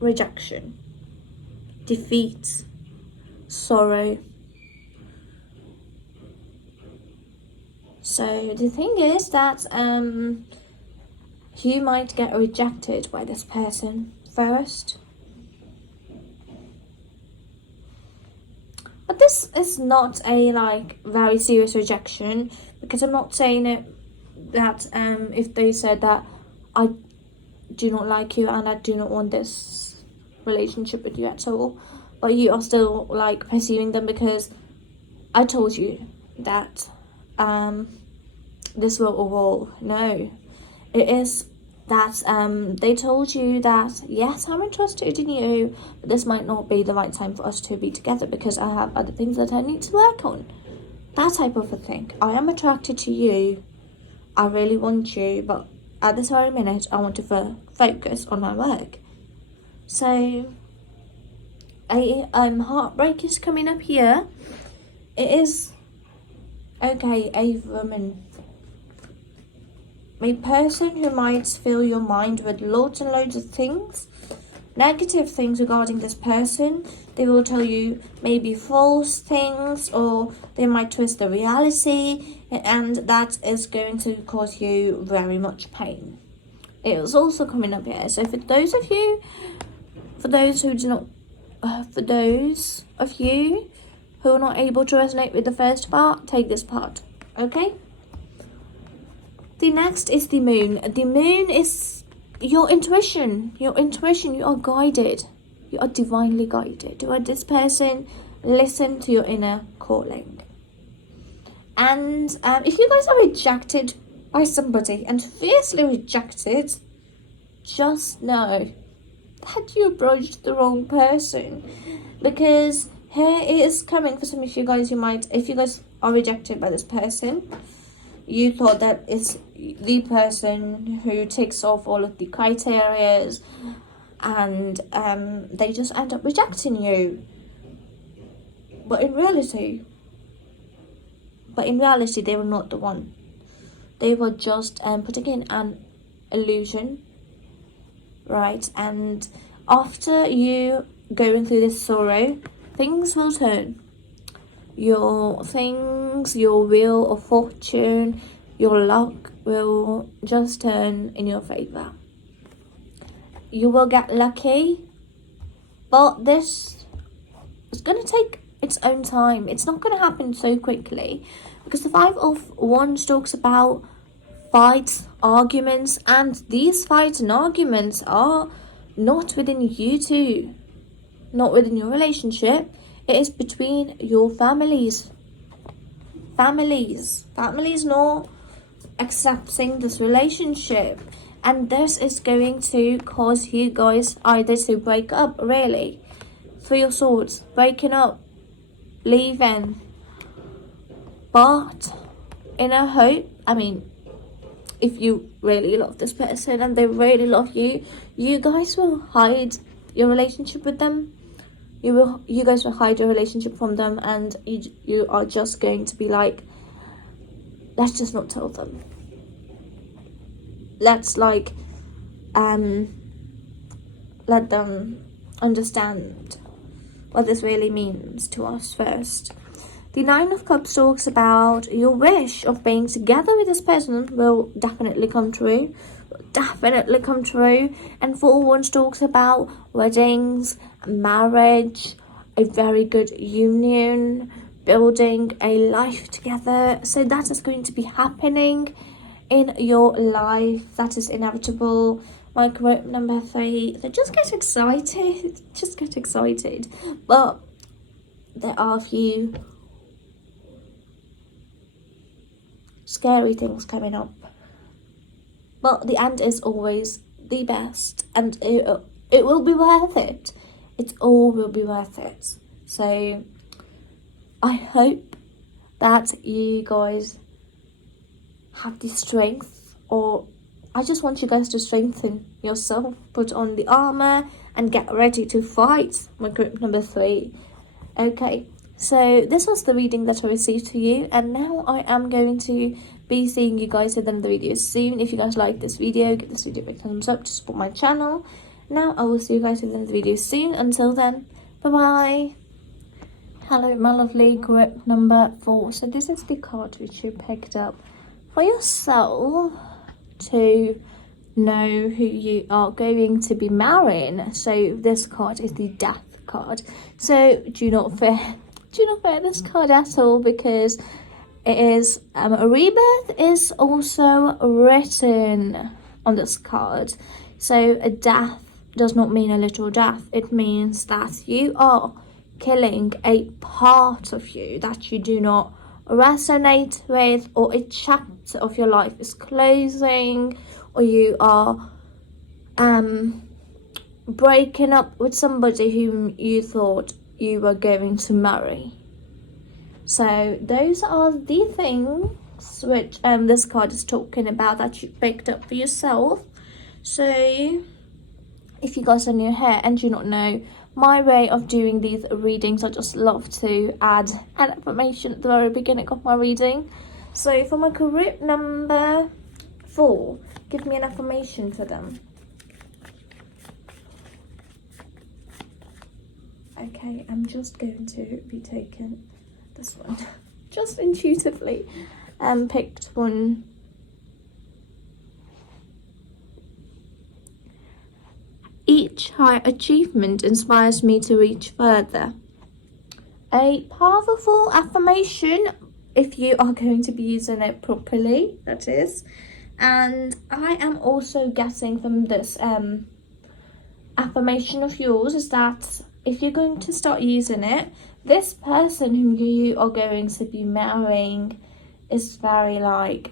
Rejection, defeat, sorrow. So the thing is that you might get rejected by this person first. But this is not a like very serious rejection, because I'm not saying it that if they said that I do not like you and I do not want this relationship with you at all, but you are still like pursuing them, because I told you that this will evolve. No, it is that they told you that yes, I'm interested in you, but this might not be the right time for us to be together, because I have other things that I need to work on. That type of a thing. I am attracted to you, I really want you, but at this very minute I want to focus on my work. So a heartbreak is coming up here. It is okay, a woman, a person who might fill your mind with loads and loads of things, negative things regarding this person. They will tell you maybe false things, or they might twist the reality, and that is going to cause you very much pain. It is also coming up here. So for those of you who are not able to resonate with the first part, take this part, okay? The next is the Moon. The Moon is your intuition. You are guided. You are divinely guided. Toward this person, listen to your inner calling. And if you guys are rejected by somebody, and fiercely rejected, just know that you approached the wrong person. Because here it is coming for some of you guys. If you guys are rejected by this person, you thought that it's the person who ticks off all of the criterias, and they just end up rejecting you. But in reality, they were not the one. They were just putting in an illusion, right? And after you going through this sorrow, things will turn. Your wheel of fortune, your luck will just turn in your favor. You will get lucky, but this is going to take its own time. It's not going to happen so quickly, because the Five of Wands talks about fights, arguments, and these fights and arguments are not within you two, not within your relationship. It is between your families. Families not accepting this relationship. And this is going to cause you guys either to break up, really. Three of Swords, breaking up, leaving. But in a hope, I mean, if you really love this person and they really love you, you guys will hide your relationship with them. You guys will hide your relationship from them, and you are just going to be like, let's just not tell them. Let's like let them understand what this really means to us first. The Nine of Cups talks about your wish of being together with this person will definitely come true. And Four of Wands talks about weddings, marriage, a very good union, building a life together. So that is going to be happening in your life. That is inevitable. My group number 3, so just get excited. But there are a few scary things coming up. But the end is always the best, and it will be worth it. It all will be worth it. So I hope that you guys have the strength, or I just want you guys to strengthen yourself, put on the armor and get ready to fight, my group number 3. Okay, so this was the reading that I received for you, and now I am going to be seeing you guys within the video soon. If you guys like this video, give this video a big thumbs up to support my channel. Now I will see you guys within the video soon. Until then, bye bye. Hello my lovely group number 4. So this is the card which you picked up for yourself to know who you are going to be marrying. So this card is the Death card. So do not fear this card at all, because it is a rebirth is also written on this card. So a death does not mean a literal death. It means that you are killing a part of you that you do not resonate with, or a chapter of your life is closing, or you are breaking up with somebody whom you thought you were going to marry. So those are the things which this card is talking about that you picked up for yourself. So if you guys are new here and do not know my way of doing these readings, I just love to add an affirmation at the very beginning of my reading. So for my group number 4, give me an affirmation for them. Okay, I'm just going to be taking this one. Just intuitively picked one. Each high achievement inspires me to reach further. A powerful affirmation if you are going to be using it properly, that is. And I am also getting from this affirmation of yours is that if you're going to start using it, this person whom you are going to be marrying is very like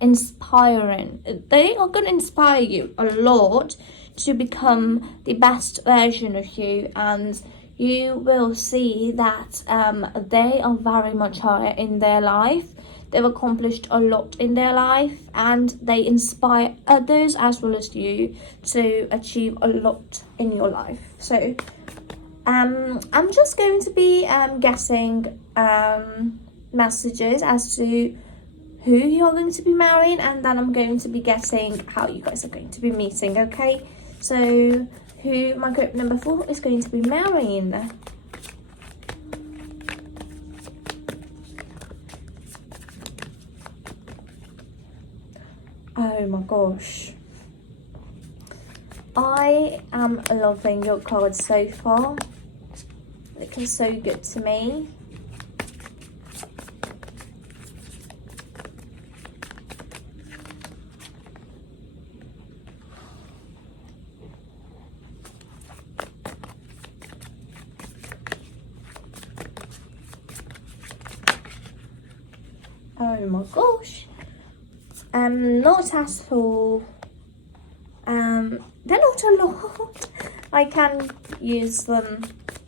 inspiring. They are going to inspire you a lot to become the best version of you, and you will see that they are very much higher in their life. They've accomplished a lot in their life, and they inspire others as well as you to achieve a lot in your life. So I'm just going to be getting messages as to who you're going to be marrying, and then I'm going to be getting how you guys are going to be meeting. Okay, so who my group number 4 is going to be marrying. Oh my gosh, I am loving your cards so far. Looking so good to me. Oh my gosh. Not as for, they're not a lot. I can use them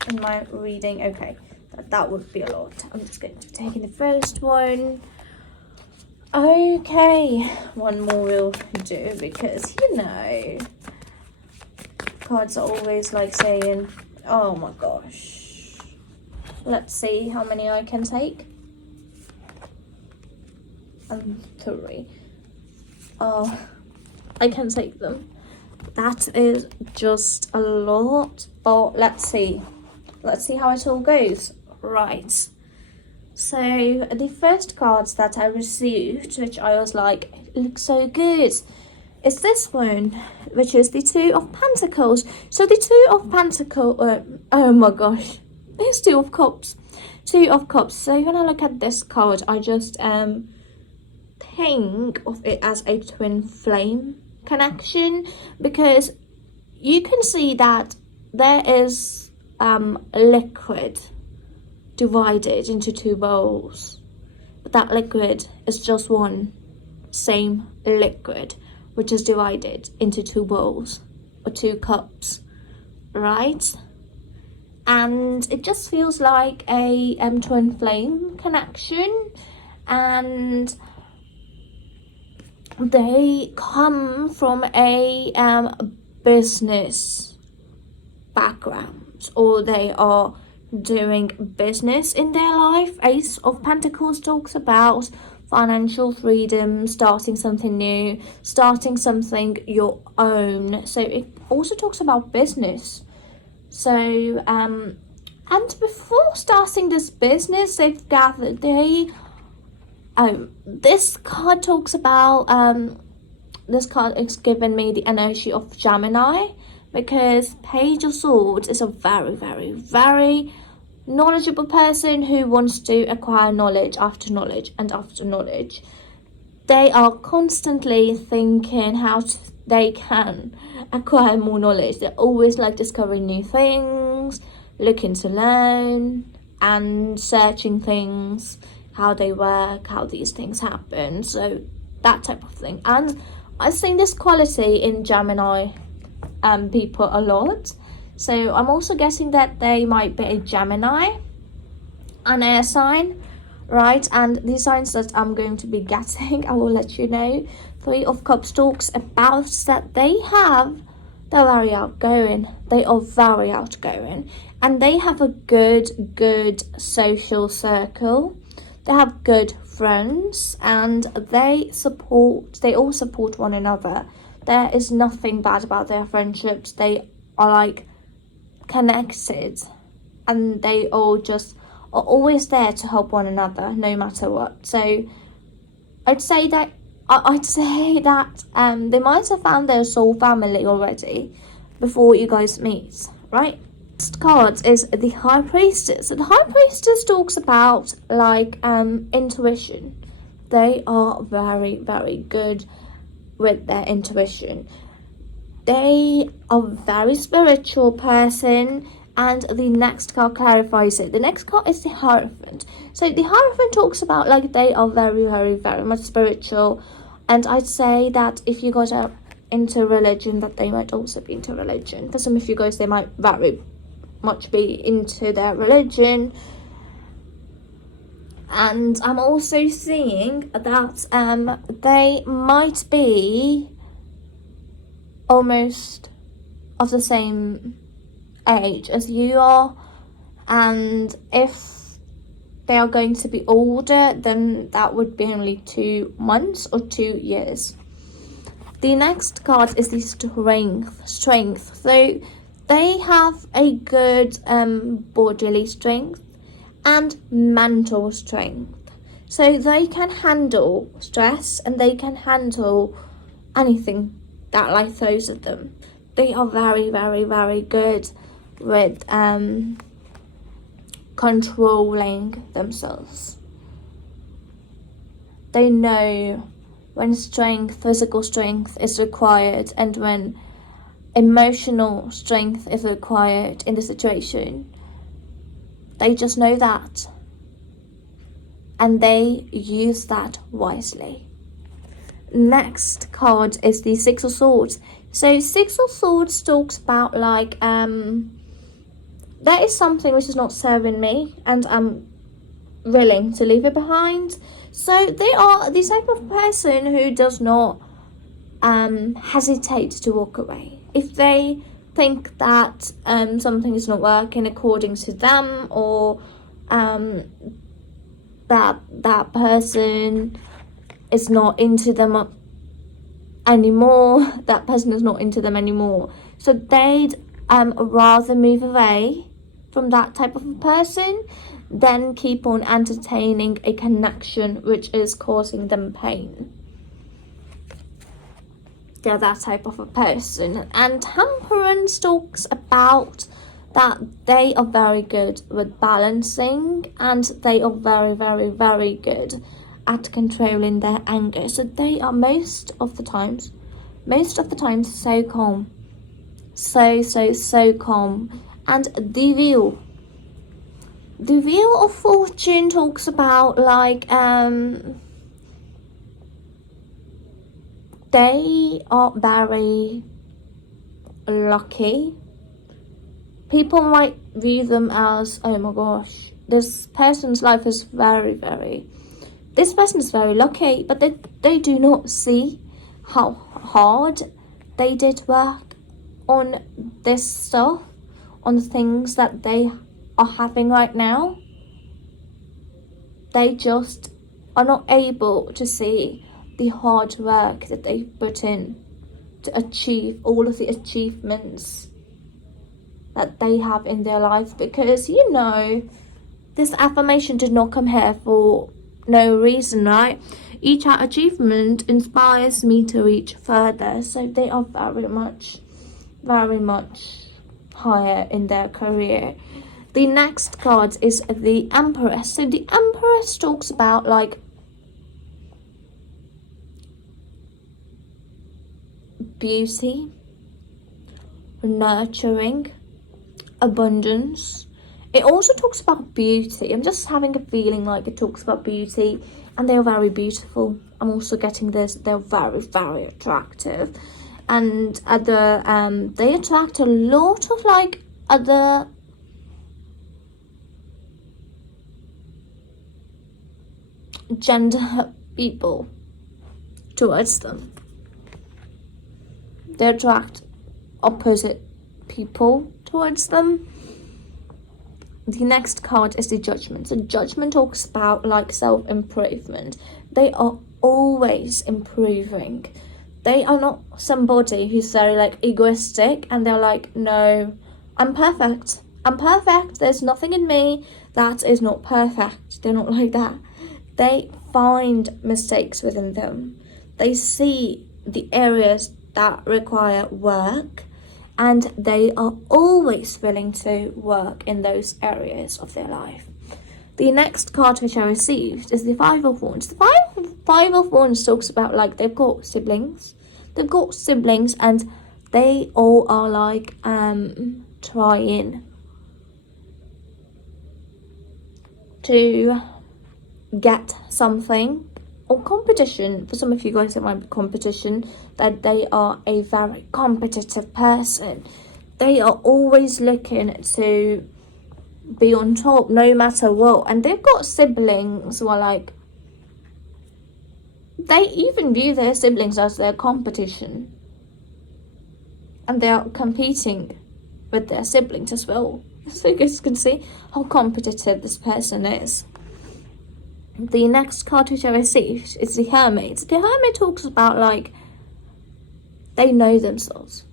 in my reading. Okay, that would be a lot. I'm just going to take in the first one. Okay, one more will do, because cards are always like saying, oh my gosh. Let's see how many I can take. 3. Oh, I can take them. That is just a lot. But let's see how it all goes. Right. So the first cards that I received, which I was like, it looks so good, is this one, which is the 2 of Pentacles. So the 2 of Pentacles, oh my gosh, there's 2 of Cups. 2 of Cups. So when I look at this card, I just think of it as a twin flame connection, because you can see that there is liquid divided into 2 bowls, but that liquid is just one same liquid, which is divided into 2 bowls or 2 cups, right? And it just feels like a twin flame connection, and they come from a business background, or they are doing business in their life. Ace of Pentacles talks about financial freedom, starting something new, starting something your own. So it also talks about business. So and before starting this business, they've gathered, this card talks about, this card is giving me the energy of Gemini, because Page of Swords is a very, very, very knowledgeable person who wants to acquire knowledge after knowledge and after knowledge. They are constantly thinking how they can acquire more knowledge. They're always like discovering new things, looking to learn and searching things, how they work, how these things happen. So that type of thing. And I've seen this quality in Gemini people a lot. So I'm also guessing that they might be a Gemini, an air sign, right? And the signs that I'm going to be getting, I will let you know. 3 of Cups talks about that they're very outgoing. They are very outgoing, and they have a good social circle. They have good friends, and they all support one another. There is nothing bad about their friendships. They are like connected, and they all just are always there to help one another no matter what. So I'd say that they might have found their soul family already before you guys meet, right? Next card is the High Priestess. So the High Priestess talks about like intuition. They are very, very good with their intuition. They are a very spiritual person, and the next card clarifies it. The next card is the Hierophant. So the Hierophant talks about like they are very, very, very much spiritual, and I'd say that if you guys are into religion, that they might also be into religion. For some of you guys, they might very much be into their religion. And I'm also seeing that they might be almost of the same age as you are, and if they are going to be older, then that would be only 2 months or 2 years. The next card is the Strength. So they have a good bodily strength and mental strength. So they can handle stress, and they can handle anything that life throws at them. They are very, very, very good with controlling themselves. They know when physical strength is required, and when emotional strength is required in the situation. They just know that, and they use that wisely. Next card is the Six of Swords. So Six of Swords talks about like there is something which is not serving me and I'm willing to leave it behind. So they are the type of person who does not hesitate to walk away. If they think that something is not working according to them, or that person is not into them anymore, so they'd rather move away from that type of person than keep on entertaining a connection which is causing them pain. They're that type of a person. And Temperance talks about that they are very good with balancing, and they are very, very, very good at controlling their anger. So they are most of the times so calm. So calm. And the Wheel of Fortune talks about like they are very lucky. People might view them as, oh my gosh, this person's life is very lucky, but they do not see how hard they did work on this stuff, on the things that they are having right now. They just are not able to see the hard work that they put in to achieve all of the achievements that they have in their life, because this affirmation did not come here for no reason, right? Each achievement inspires me to reach further. So they are very much higher in their career. The next card is the Empress. So the Empress talks about like beauty, nurturing, abundance. It also talks about beauty. I'm just having a feeling like it talks about beauty, and they're very beautiful. I'm also getting this. They're very, very attractive, and they attract a lot of like other gender people towards them. They attract opposite people towards them. The next card is the Judgment. So Judgment talks about like self-improvement. They are always improving. They are not somebody who's very like egoistic and they're like, no, I'm perfect. There's nothing in me that is not perfect. They're not like that. They find mistakes within them. They see the areas that require work, and they are always willing to work in those areas of their life. The next card which I received is the Five of Wands. The Five of Wands talks about like they've got siblings, and they all are like trying to get something, or competition. For some of you guys it might be competition, that they are a very competitive person. They are always looking to be on top no matter what, and they've got siblings who are like, they even view their siblings as their competition, and they are competing with their siblings as well. So you guys can see how competitive this person is. The next card which I received is the Hermit. The Hermit talks about like they know themselves.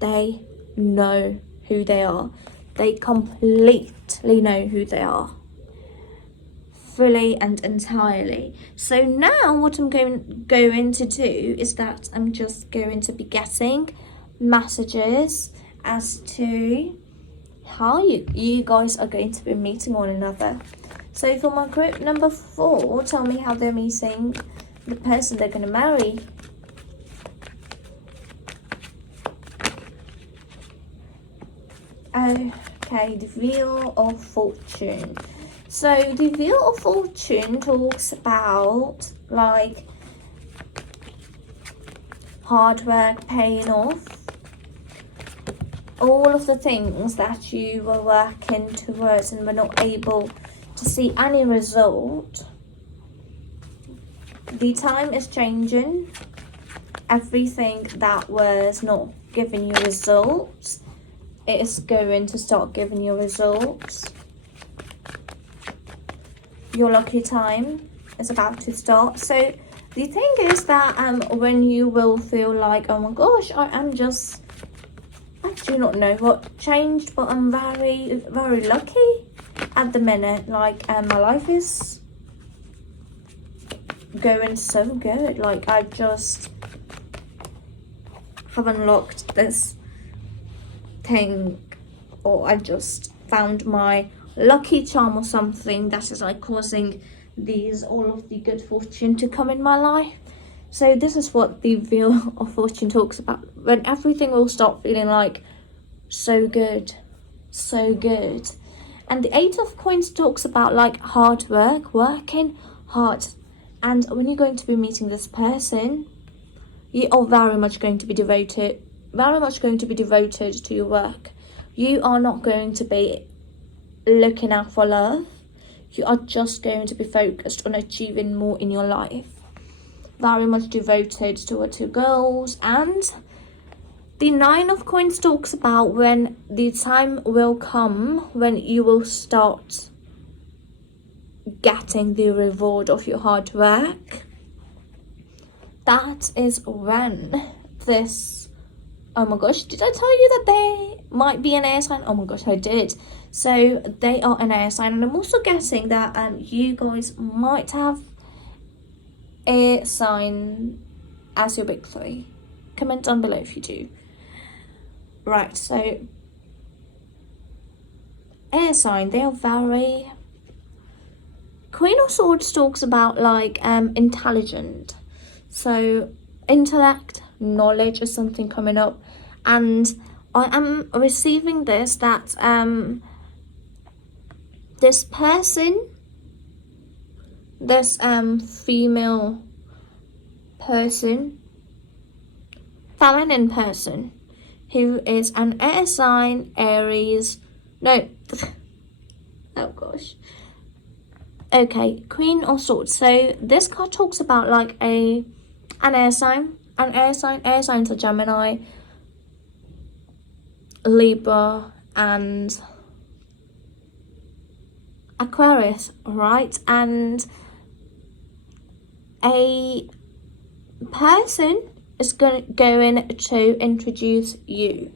They know who they are. They completely know who they are. Fully and entirely. So now what I'm going to do is that I'm just going to be getting messages as to how you guys are going to be meeting one another. So for my group number 4, tell me how they're meeting the person they're going to marry. Okay, the Wheel of Fortune. So the Wheel of Fortune talks about like hard work paying off. All of the things that you were working towards and were not able to see any result, the time is changing. Everything that was not giving you results, it is going to start giving you results. Your lucky time is about to start. So the thing is that when you will feel like, oh my gosh, I do not know what changed, but I'm very, very lucky at the minute. Like, my life is going so good. Like, I just have unlocked this thing, or I just found my lucky charm or something that is like causing all of the good fortune to come in my life. So this is what the Wheel of Fortune talks about, when everything will start feeling like so good, so good. And the Eight of Coins talks about like hard work, working hard. And when you're going to be meeting this person, you are very much going to be devoted to your work. You are not going to be looking out for love. You are just going to be focused on achieving more in your life. Very much devoted towards your goals. And the Nine of Coins talks about when the time will come when you will start getting the reward of your hard work. That is when this, oh my gosh, did I tell you that they might be an air sign? Oh my gosh, I did. So they are an air sign, and I'm also guessing that you guys might have air sign as your big three. Comment down below if you do. Right, so air sign, they are very... Queen of Swords talks about like intelligent. So intellect, knowledge is something coming up, and I am receiving this that this person, this female person, feminine person, who is an air sign, Aries, no, oh gosh. Okay, Queen of Swords. So this card talks about like an air sign. Air signs are Gemini, Libra, and Aquarius, right? And a person is going to introduce you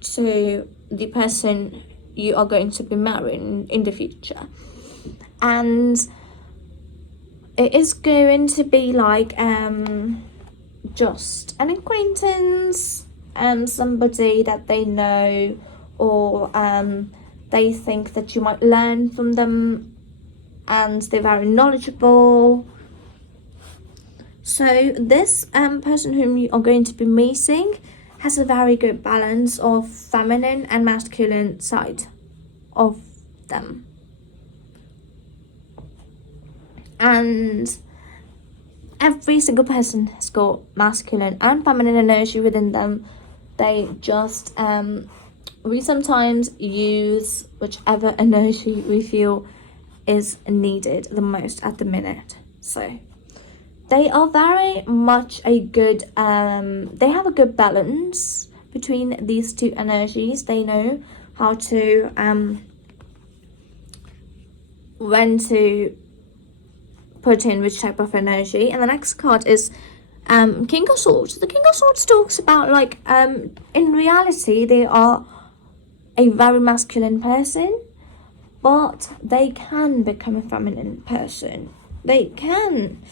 to the person you are going to be marrying in the future. And it is going to be like just an acquaintance, somebody that they know, or they think that you might learn from them, and they're very knowledgeable. So this person whom you are going to be meeting has a very good balance of feminine and masculine side of them. And every single person has got masculine and feminine energy within them. They just, we sometimes use whichever energy we feel is needed the most at the minute. So they are very much a good, they have a good balance between these two energies. They know how to, when to put in which type of energy. And the next card is King of Swords. The King of Swords talks about like in reality they are a very masculine person, but they can become a feminine person. They can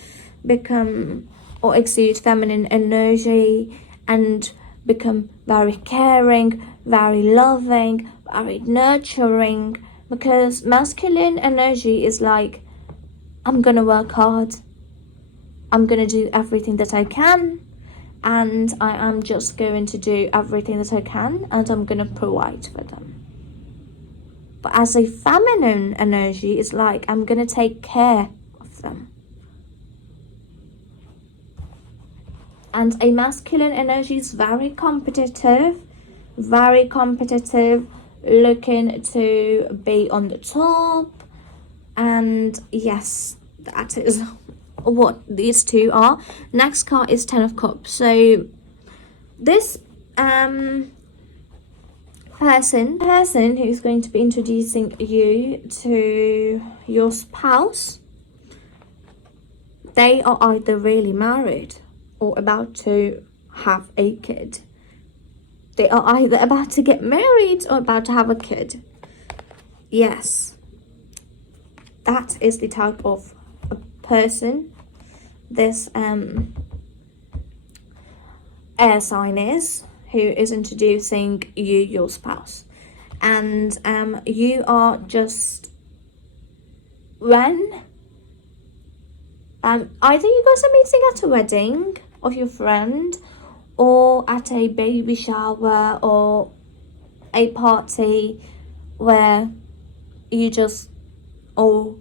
become or exude feminine energy and become very caring, very loving, very nurturing, because masculine energy is like, I'm gonna work hard, I'm gonna do everything that I can, and I am just going to do everything that I can, and I'm gonna provide for them. But as a feminine energy, it's like, I'm gonna take care of them. And a masculine energy is very competitive, looking to be on the top. And yes, that is what these two are. Next card is Ten of Cups. So this person who's going to be introducing you to your spouse, they are either really married or about to have a kid. They are either about to get married or about to have a kid. Yes, that is the type of a person this air sign is, who is introducing you your spouse. And you are just, when either you guys are meeting at a wedding of your friend, or at a baby shower, or a party where you just all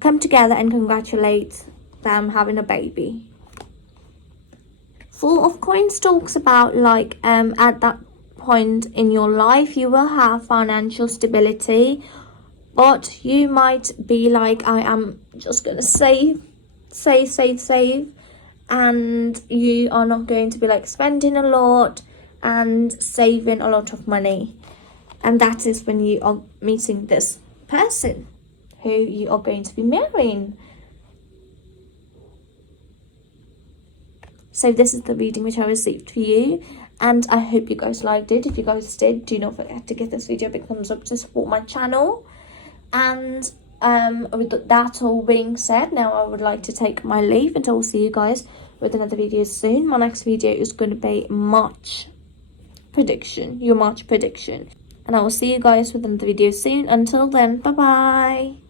come together and congratulate them having a baby. Four of Coins talks about like at that point in your life you will have financial stability, but you might be like, I am just gonna save, and you are not going to be like spending a lot and saving a lot of money. And that is when you are meeting this person who you are going to be marrying. So this is the reading which I received for you, and I hope you guys liked it. If you guys did, do not forget to give this video a big thumbs up to support my channel. And with that all being said, now I would like to take my leave, and I will see you guys with another video soon. My next video is going to be March prediction, your March prediction, and I will see you guys with another video soon. Until then, bye bye.